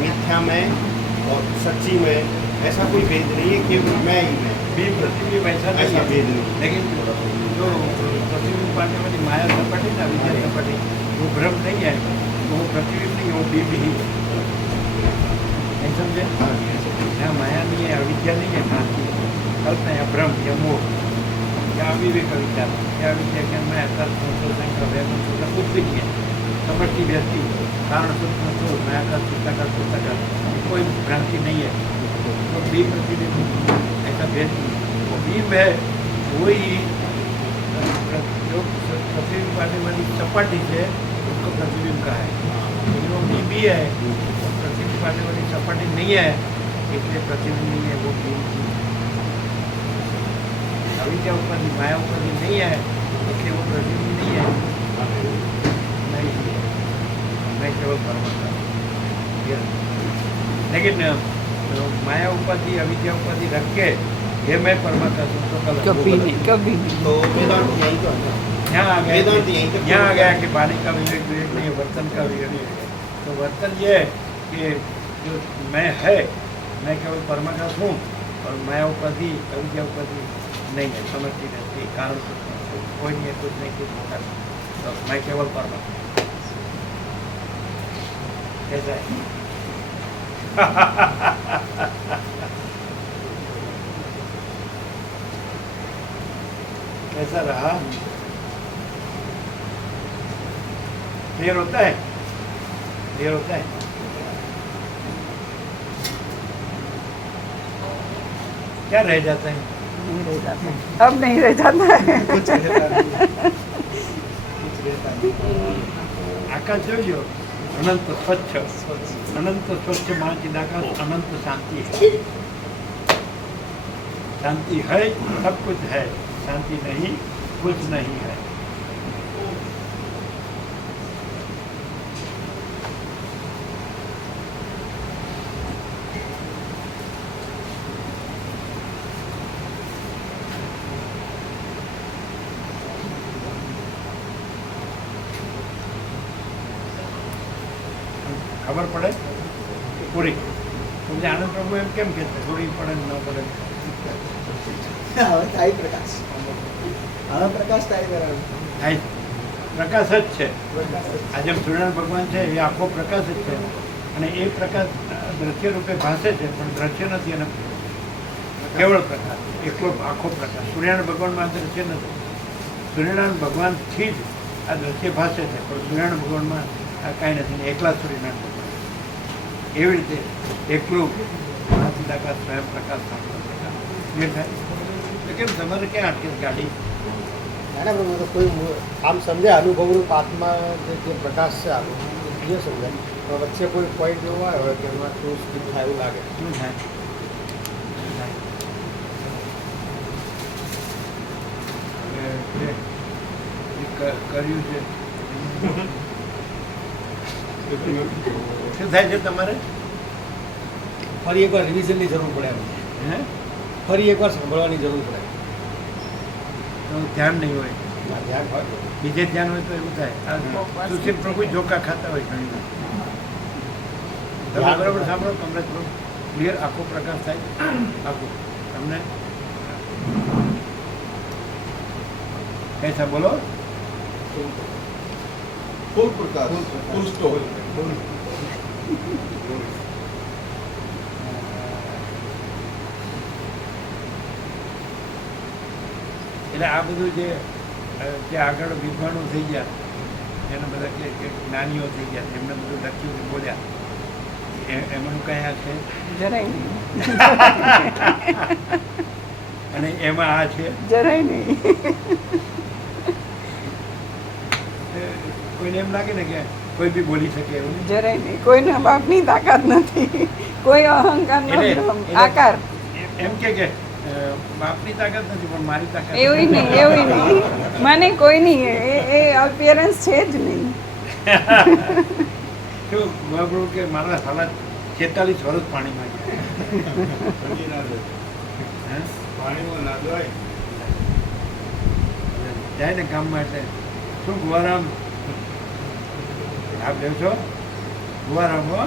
मिथ्या में और सच्ची में ऐसा कोई भेद नहीं है कि मैं ही मैं, भी प्रतिबिंब ऐसा नहीं ऐसा है भेद नहीं। लेकिन जो प्रतिबिंब पाने वाली माया सपाटी ना विद्या सपाटी वो भ्रम नहीं है, तो वो प्रतिबिंब नहीं है, वो बीब ही है। नहीं समझे? यहाँ माया नहीं है, अविद्या नहीं है, भ्रांति है, कल्पना या भ्रम या मोह या अविवेक विचार या विद्या के मैं तर्क संशोधन वेदन शोधन कुछ भी नहीं है। समझती व्यक्ति कारण सूत्र शोध नया कर पुस्तक कोई भ्रांति नहीं है। तो बीब प्रतिबिंब ऐसा भेद नहीं, वो बीब है वही जो प्रतिबिंब पाने वाली सपाटी से उसको प्रतिबिंब का है, लेकिन वो बीब भी है, प्रतिबिंब पाने वाली सपाटी नहीं है इसलिए प्रतिबिंब नहीं है, वो बीब अविद्या उपाधि माया उपाधि नहीं है इसलिए वो प्रतिबिंब नहीं है। नहीं, मैं केवल परमात्मा हूँ। लेकिन माया उपाधि अविद्या उपाधि रख के ये मैं परमात्मा हूँ तो कल કભી નહીં, કભી નહીં. तो वेदांत यही तो है। यहाँ आ गया वेदांत यहीं तक यहाँ आ गया कि वाणी का विवेक विवेक नहीं है, वर्तन का विवेक नहीं है। तो वर्तन ये है कि जो मैं है, मैं केवल परमाकाश हूँ और माया उपाधि अविद्या उपाधि नहीं है, समझती रहती है, कारण कोई नहीं है, कुछ नहीं कुछ होता नहीं, तो मैं केवल परमात्मा। कैसा है? कैसा रहा? क्लियर होता है? क्लियर होता है? क्या रह जाता है? नहीं रह जाता है. अब नहीं रह जाता है. कुछ रहता नहीं है। कुछ આકાશ જોજો, અનંત સ્વચ્છ, અનંત સ્વચ્છ महाचिदाकाश, अनंत शांति है। शांति है सब कुछ है, शांति नहीं कुछ नहीं है। ખબર પડે પૂરી તમને આનંદ પ્રભુ એમ કેમ કે થોડી પડે ને ન પડે? હવે થાય પ્રકાશ, હવે પ્રકાશ થાય બરાબર. થાય પ્રકાશ જ છે. આ જેમ સૂર્યનારાયણ ભગવાન છે એ આખો પ્રકાશ જ છે, અને એ પ્રકાશ દ્રશ્ય રૂપે ભાસે છે પણ દ્રશ્ય નથી, અને કેવળ પ્રકાશ, એકલો આખો પ્રકાશ. સૂર્યનારાયણ ભગવાનમાં આ દ્રશ્ય નથી. સૂર્યનારાયણ ભગવાનથી જ આ દ્રશ્ય ભાસે છે, પણ સૂર્યનારાયણ ભગવાનમાં આ કાંઈ નથી, ને એકલા સૂર્યનારાયણ ભગવાન. એવી રીતે એકલું મહાચિદાકાશ સ્વયં પ્રકાશ એ થાય. તો કેમ તમારે ક્યાં અટકે ગાડી? ના ના પ્રભુ, તો કોઈ આમ સમજે અનુભવરૂપ આત્મા જે પ્રકાશ છે આનો એ સમજાય, પણ વચ્ચે કોઈ પોઈન્ટ એવો આવ્યો કે એમાં થોડું સ્કીપ થાય એવું લાગે. શું થાય? કર્યું છે શું થાય છે તમારે? ફરી એકવાર રિવિઝનની જરૂર પડે એમ, હે ફરી એકવાર સાંભળવાની જરૂર પડે. તો ધ્યાન નહીં હોય, ના, ધ્યાન હોય તો. બીજે ધ્યાન હોય તો એવું થાય. સુશીલ પ્રભુ જોકા ખાતા હોય ઘણી વાર. તમે બરાબર સાંભળો, કમરેશ પ્રભુ ક્લિયર આખો પ્રકાશ થાય આખો તમને કૈસા બોલો? ફૂલ પ્રકાશ, ફૂલ સ્ટોપ. એટલે આ બધું જે આગળ વિદ્વાનો થઈ ગયા, એને બધા કે જ્ઞાનીઓ થઈ ગયા, એમને બધું લખ્યું ને બોલ્યા, એમનું કઈ આ છે? જરાય નહીં, અને એમાં આ છે? જરાય નહીં. કોઈને એમ લાગે ને કે કોઈ બી બોલી શકે એવું નહીં. જરાય નહીં, કોઈના બાપની તાકાત નથી, કોઈ અહંકાર એટલે- નથી, આકાર એમ કે બાપની તાકાત નથી પણ મારી તાકાત એવું નહીં, એવું નહીં, મને કોઈ નહીં, એ અપિયરન્સ છે જ નહીં. શું બાબુ કે મારા સાલા 46 વર્ષ પાણીમાં ગયા. હે? પાણીમાં ના જાય. જાય ને ગામમાં એટલે શું ગુવારામ આપ દેવ છો? ગુવારામ હો?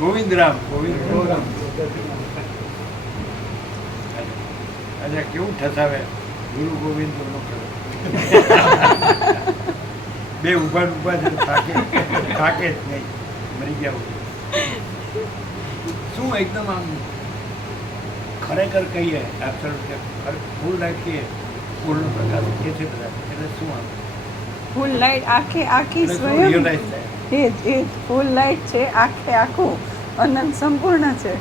ગોવિંદરામ, ગોવિંદ. અચ્છા કેવું ઠસાવે ગુરુ ગોવિંદ બે ઉભા ને ઉભા છે, થાકે જ નહીં, મરી ગયા હોય. શું એકદમ આમ ખરેખર કહીએ ફૂલ લાઈટ કહીએ પૂર્ણ પ્રકાશ કે છે બધા, એટલે શું આમ ફૂલ લાઈટ આખે આખી એટલે શું સ્વયં realize થાય? એ જ ફૂલ લાઈટ છે, આખે આખું અનંત સંપૂર્ણ છે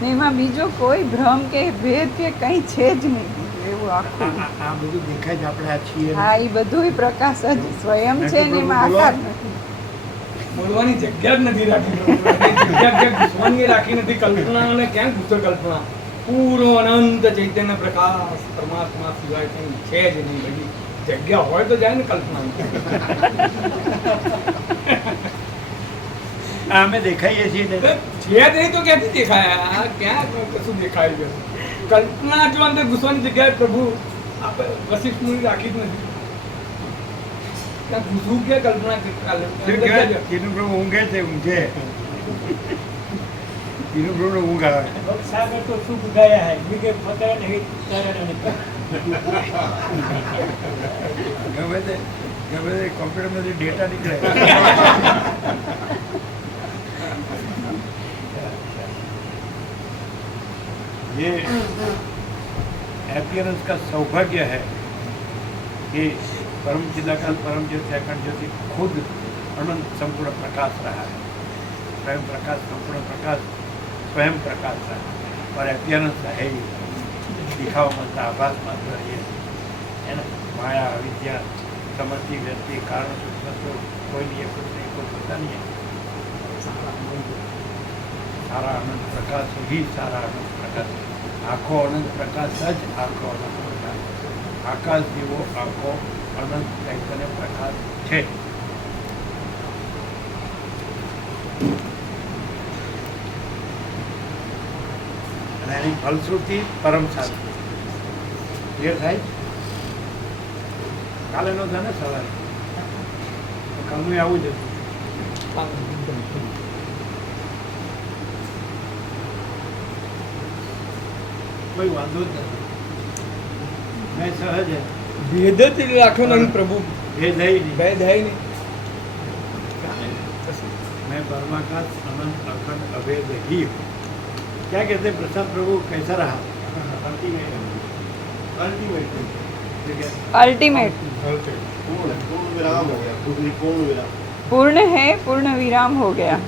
ને એમાં બીજો કોઈ ભ્રમ કે ભેદ કે કંઈ છે જ નહીં, એવું આખું. આ બધું દેખાય છે આપણે આ છીએ ને. હા, એ બધુંય પ્રકાશ જ સ્વયં છે ને એમાં આકાર નથી. બોલવાની જગ્યા જ નથી રાખી, જગ્યા ઘૂસવાની રાખી નથી. કલ્પના અને ક્યાં ઘૂસો કલ્પના? પૂરો અનંત ચૈતન્ય પ્રકાશ પરમાત્મા સિવાય કંઈ છે જ નહીં. બધી જગ્યા હોય તો જાય ને કલ્પના. આ અમે દેખાઈએ છીએ ને. છે જ નહીં તો ક્યાંથી દેખાય? આ ક્યાં કશું દેખાય છે? કલ્પના જો અંદર ઘૂસવાની જગ્યાએ પ્રભુ આપણે વશિષ્ઠ મુનિ રાખી જ નથી. ત્યાં ઘૂસવું કે કલ્પના તીનું પ્રભુ ઊંઘે છે, ઊંઘે તીનું પ્રભુ ઊંઘ આવે. सागर तो सुख गया है, मुझे पता नहीं ગમે તે કોમ્પ્યુટરમાંથી ડેટા નીકળે. ये अपीयरेंस का सौभाग्य है कि परम चिदाकाश परम ज्योति अखंड ज्योति खुद अनंत संपूर्ण प्रकाश रहा है. स्वयं प्रकाश, संपूर्ण प्रकाश, स्वयं प्रकाश रहा है. और अपीयरेंस है ही दिखावा मात्र, आभास मात्र ये है ना. માયા અવિદ્યા સમજતી વ્યક્તિ કારણ સૂક્ષ્મ કોઈની એક જ નહીં, કોઈ પોતાની સારા અનંત પ્રકાશ ही સારા અનંત પ્રકાશ, આખો અનંત પ્રકાશ જ આખો અનંત પ્રકાશ, આકાશ જેવો આખો અનંત ચૈતન્ય પ્રકાશ છે. અને એની ફલશ્રુતિ પરમ શાંતિ. ક્લિયર થાય? કાલે નો થાય ને સવારે, કાલનું આવું જ હતું. કોઈ વાંધો જ નથી. મેં સહજ ભેદ જ રાખો નહીં પ્રભુ, એ નહીં ભેદ હૈ નહીં. मैं परमाकाश अनंत अखंड अभेद ही हूँ. क्या कहते हैं प्रसाद प्रभु, कैसा रहा? अल्टीमेट ठीक है. अल्टीमेट पूर्ण पूर्ण विराम हो गया, पूर्ण विराम. पूर्ण है, पूर्ण विराम हो गया.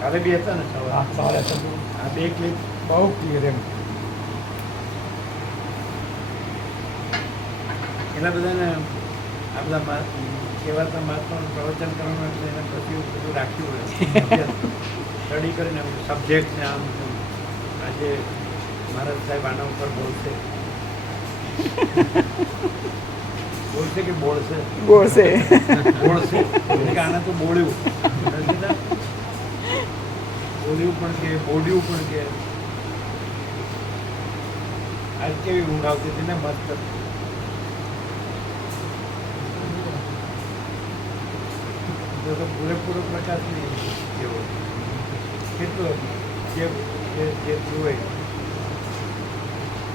કાલે બી હતા ને સવારે. સારા પ્રભુ આ બે ક્લિપ બહુ ક્લિયર એમ. એના બધાને આ બધા કહેવાતા મહાત્માનું પ્રવચન કરવાનું એટલે એને પછી બધું રાખ્યું હોય સ્ટડી કરીને સબ્જેક્ટ ને આમ તેમ. આજે મહારાજ સાહેબ આના ઉપર બોલશે બોલશે કે બોલશે बोलसे બોલશે એટલે કે આને તો બોલ્યું નથી ને? બોલ્યું પણ કે બોલ્યું પણ કે આજ કેવી ઊંઘ આવતી હતી ને મસ્ત. તો પૂરેપૂરો પ્રકાશ નહીં એવો કેટલો જે જોવે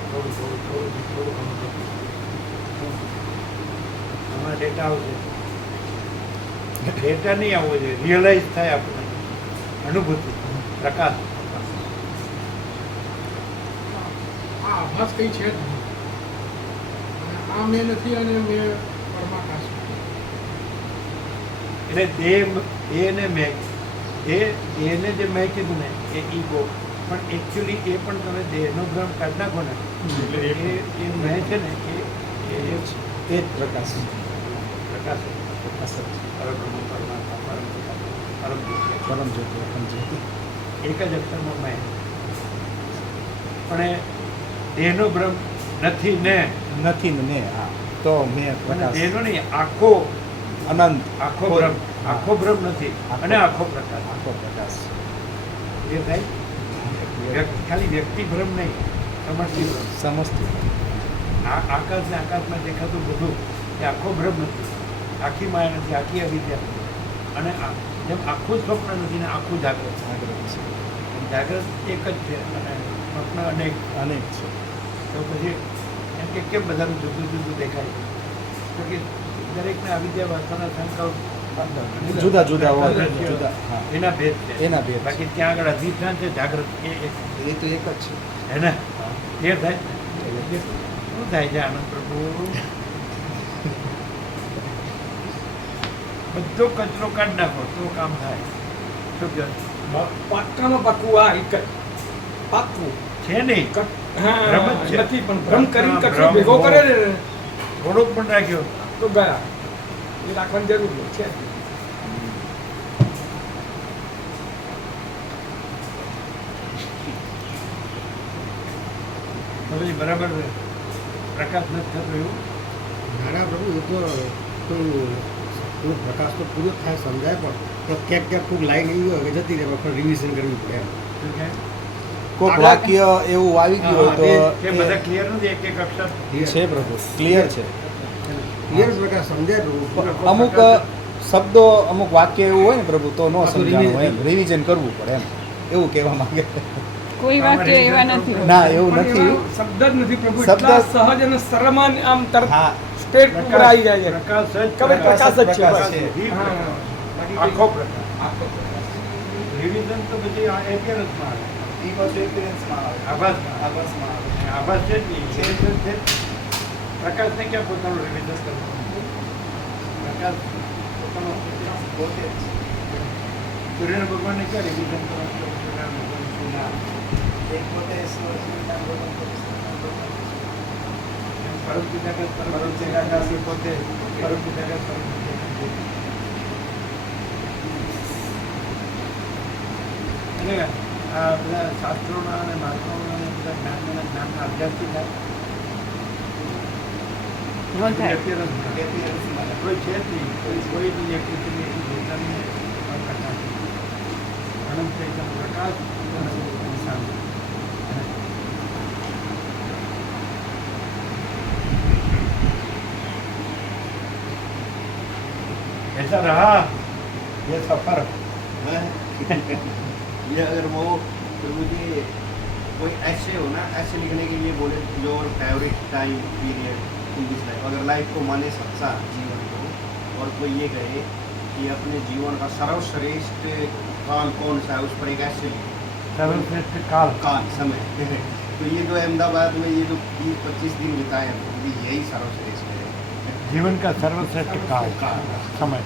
થોડું થોડું થોડું થોડું ઘણું આમાં ડેટા આવશે. ડેટા નહીં આવવો જોઈએ, રિયલાઇઝ થાય આપણે અનુભૂતિ પ્રકાશ. આ આભાસ કંઈ છે જ નહીં. અને આ મેં નથી અને મેં પરમાકાશ છું. એટલે દેહ ને મેં દેહને જે મેં કીધું ને એ ઈગો, પણ એકચ્યુઅલી એ પણ તમે દેહનો ભ્રમ કાઢી નાખો ને એટલે એ મેં છે ને એ જ પ્રકાશ પ્રકાશ પરબ્રહ્મ પરમાત્મા પરમ પિતા, પરમ જ્યોતિ, પરમ જ્યોતિ અખંડ જ્યોતિ. એક જ અક્ષરમાં મેં. પણ એ દેહનો ભ્રમ નથી ને, નથી ને હા તો મેં અને પ્રકાશ દેહનો નહીં, આખો અનંત આખો ભ્રમ, આખો ભ્રમ નથી અને આખો પ્રકાશ. આખો પ્રકાશ એ થાય ખાલી વ્યક્તિ ભ્રમ નહીં, સમષ્ટિ ભ્રમ. સમસ્તી આ આકાશ ને આકાશમાં દેખાતું બધું એ આખો ભ્રમ નથી, આખી માયા નથી, આખી અવિદ્યા નથી. અને જેમ આખું સ્વપ્ન નથી ને આખું જાગ્રત. એમ જાગ્રત એક જ છે અને સ્વપ્ન અનેક. અનેક છે. તો પછી એમ કે કેમ બધાનું જુદું જુદું દેખાય? તો કે દરેકને અવિદ્યા વાસના સંકલ્પ જુદા જુદા હોય, દ્રશ્યો, જુદા હા એના ભેદ છે. એના ભેદ છે. બાકી ત્યાં આગળ અધિષ્ઠાન છે જાગ્રત એ એક એ તો એક જ છે. હે ને? એ થાય શું થાય છે આનંદ પ્રભુ? બધો કચરો કાઢી નાખો તો કામ થાય. શું કહે? પાક્કામાં પાક્કું આ એક જ પાક્કું છે નહીં, હા ભ્રમ જ છે. નથી પણ ભ્રમ કરીને ભ્રમ, કચરો ભેગો ભ્રમ. કરે ને થોડોક પણ રાખ્યો તો ગયા. એ રાખવાની જરૂર છે. તો પછી બરાબર પ્રકાશ નથી થતો એવું. નાના પ્રભુ એ તો કોઈ પ્રકાશ તો પૂરો થાય સમજાય પણ ક્યાંક ક્યાંક કોઈ લાઈન એવી હોય કે જતી રહે પણ રિવિઝન કરવી પડે એમ. શું કહે? કોઈક વાક્ય એવું આવી ગયું હોય તો એ બધા ક્લિયર નથી, એક એક અક્ષર છે પ્રભુ ક્લિયર છે. ક્લિયર પ્રકાશ સમજાય પ્રભુ. અમુક શબ્દો અમુક વાક્ય એવું હોય ને પ્રભુ તો ન સમજાણું હોય એમ રિવિઝન કરવું પડે એમ એવું કહેવા માંગે. કોઈ વાક્ય એવા નથી હોતા. ના એવું નથી. શબ્દ જ નથી પ્રભુ, શબ્દ એટલા સહજ અને સરમાન આમ તરત હા સ્ટેટ ઉપર આવી જાય છે. પ્રકાશ જ ખબર પ્રકાશ જ છે. પ્રકાશ છે. ઈ હા. બાકી આખો પ્રકાશ. રિવિઝન તો પછી આ એપિયરન્સમાં આવે, એ બધું એક્સપિરિયન્સમાં આવે, આભાસમાં. આભાસમાં આવે. આભાસ છે જ નહીં, રિવિઝન છે જ. પ્રકાશને ક્યાં પોતાનું રિવિઝન કરવું? પ્રકાશ बहुत ही अच्छी સૂર્યનારાયણ ભગવાનને ક્યાં રિવિઝન કરો છો? સૂર્યનારાયણ ભગવાન શું નામ? एक होते हैं सूर्यनारायण भगवान को પરમ પિતાગત પરમ પિતાગત પોતે પરમ પિતાગત પરમ પિતાગત. અને આ બધા શાસ્ત્રોના અને મહાત્માઓના અને બધા જ્ઞાનના અભ્યાસથી થાય કોઈ છે જ નહીં, કોઈ બી વ્યક્તિની પોતાની કથા છે. અનંત ચૈતન્ય પ્રકાશ અને શાંતિ. ऐसा रहा ये सफर. ये अगर वो प्रभु जी कोई ऐसे हो ना, ऐसे लिखने के लिए बोले your favourite time period in this life, अगर लाइफ को माने सच्चा जीवन को, और कोई ये कहे कि अपने जीवन का सर्वश्रेष्ठ काल कौन सा है, उस पर एक ऐसे सर्वश्रेष्ठ काल काल समय तो ये जो अहमदाबाद में ये जो 20-25 दिन बिताए हैं, तो यही सर्वश्रेष्ठ है. जीवन का सर्वश्रेष्ठ काल समय.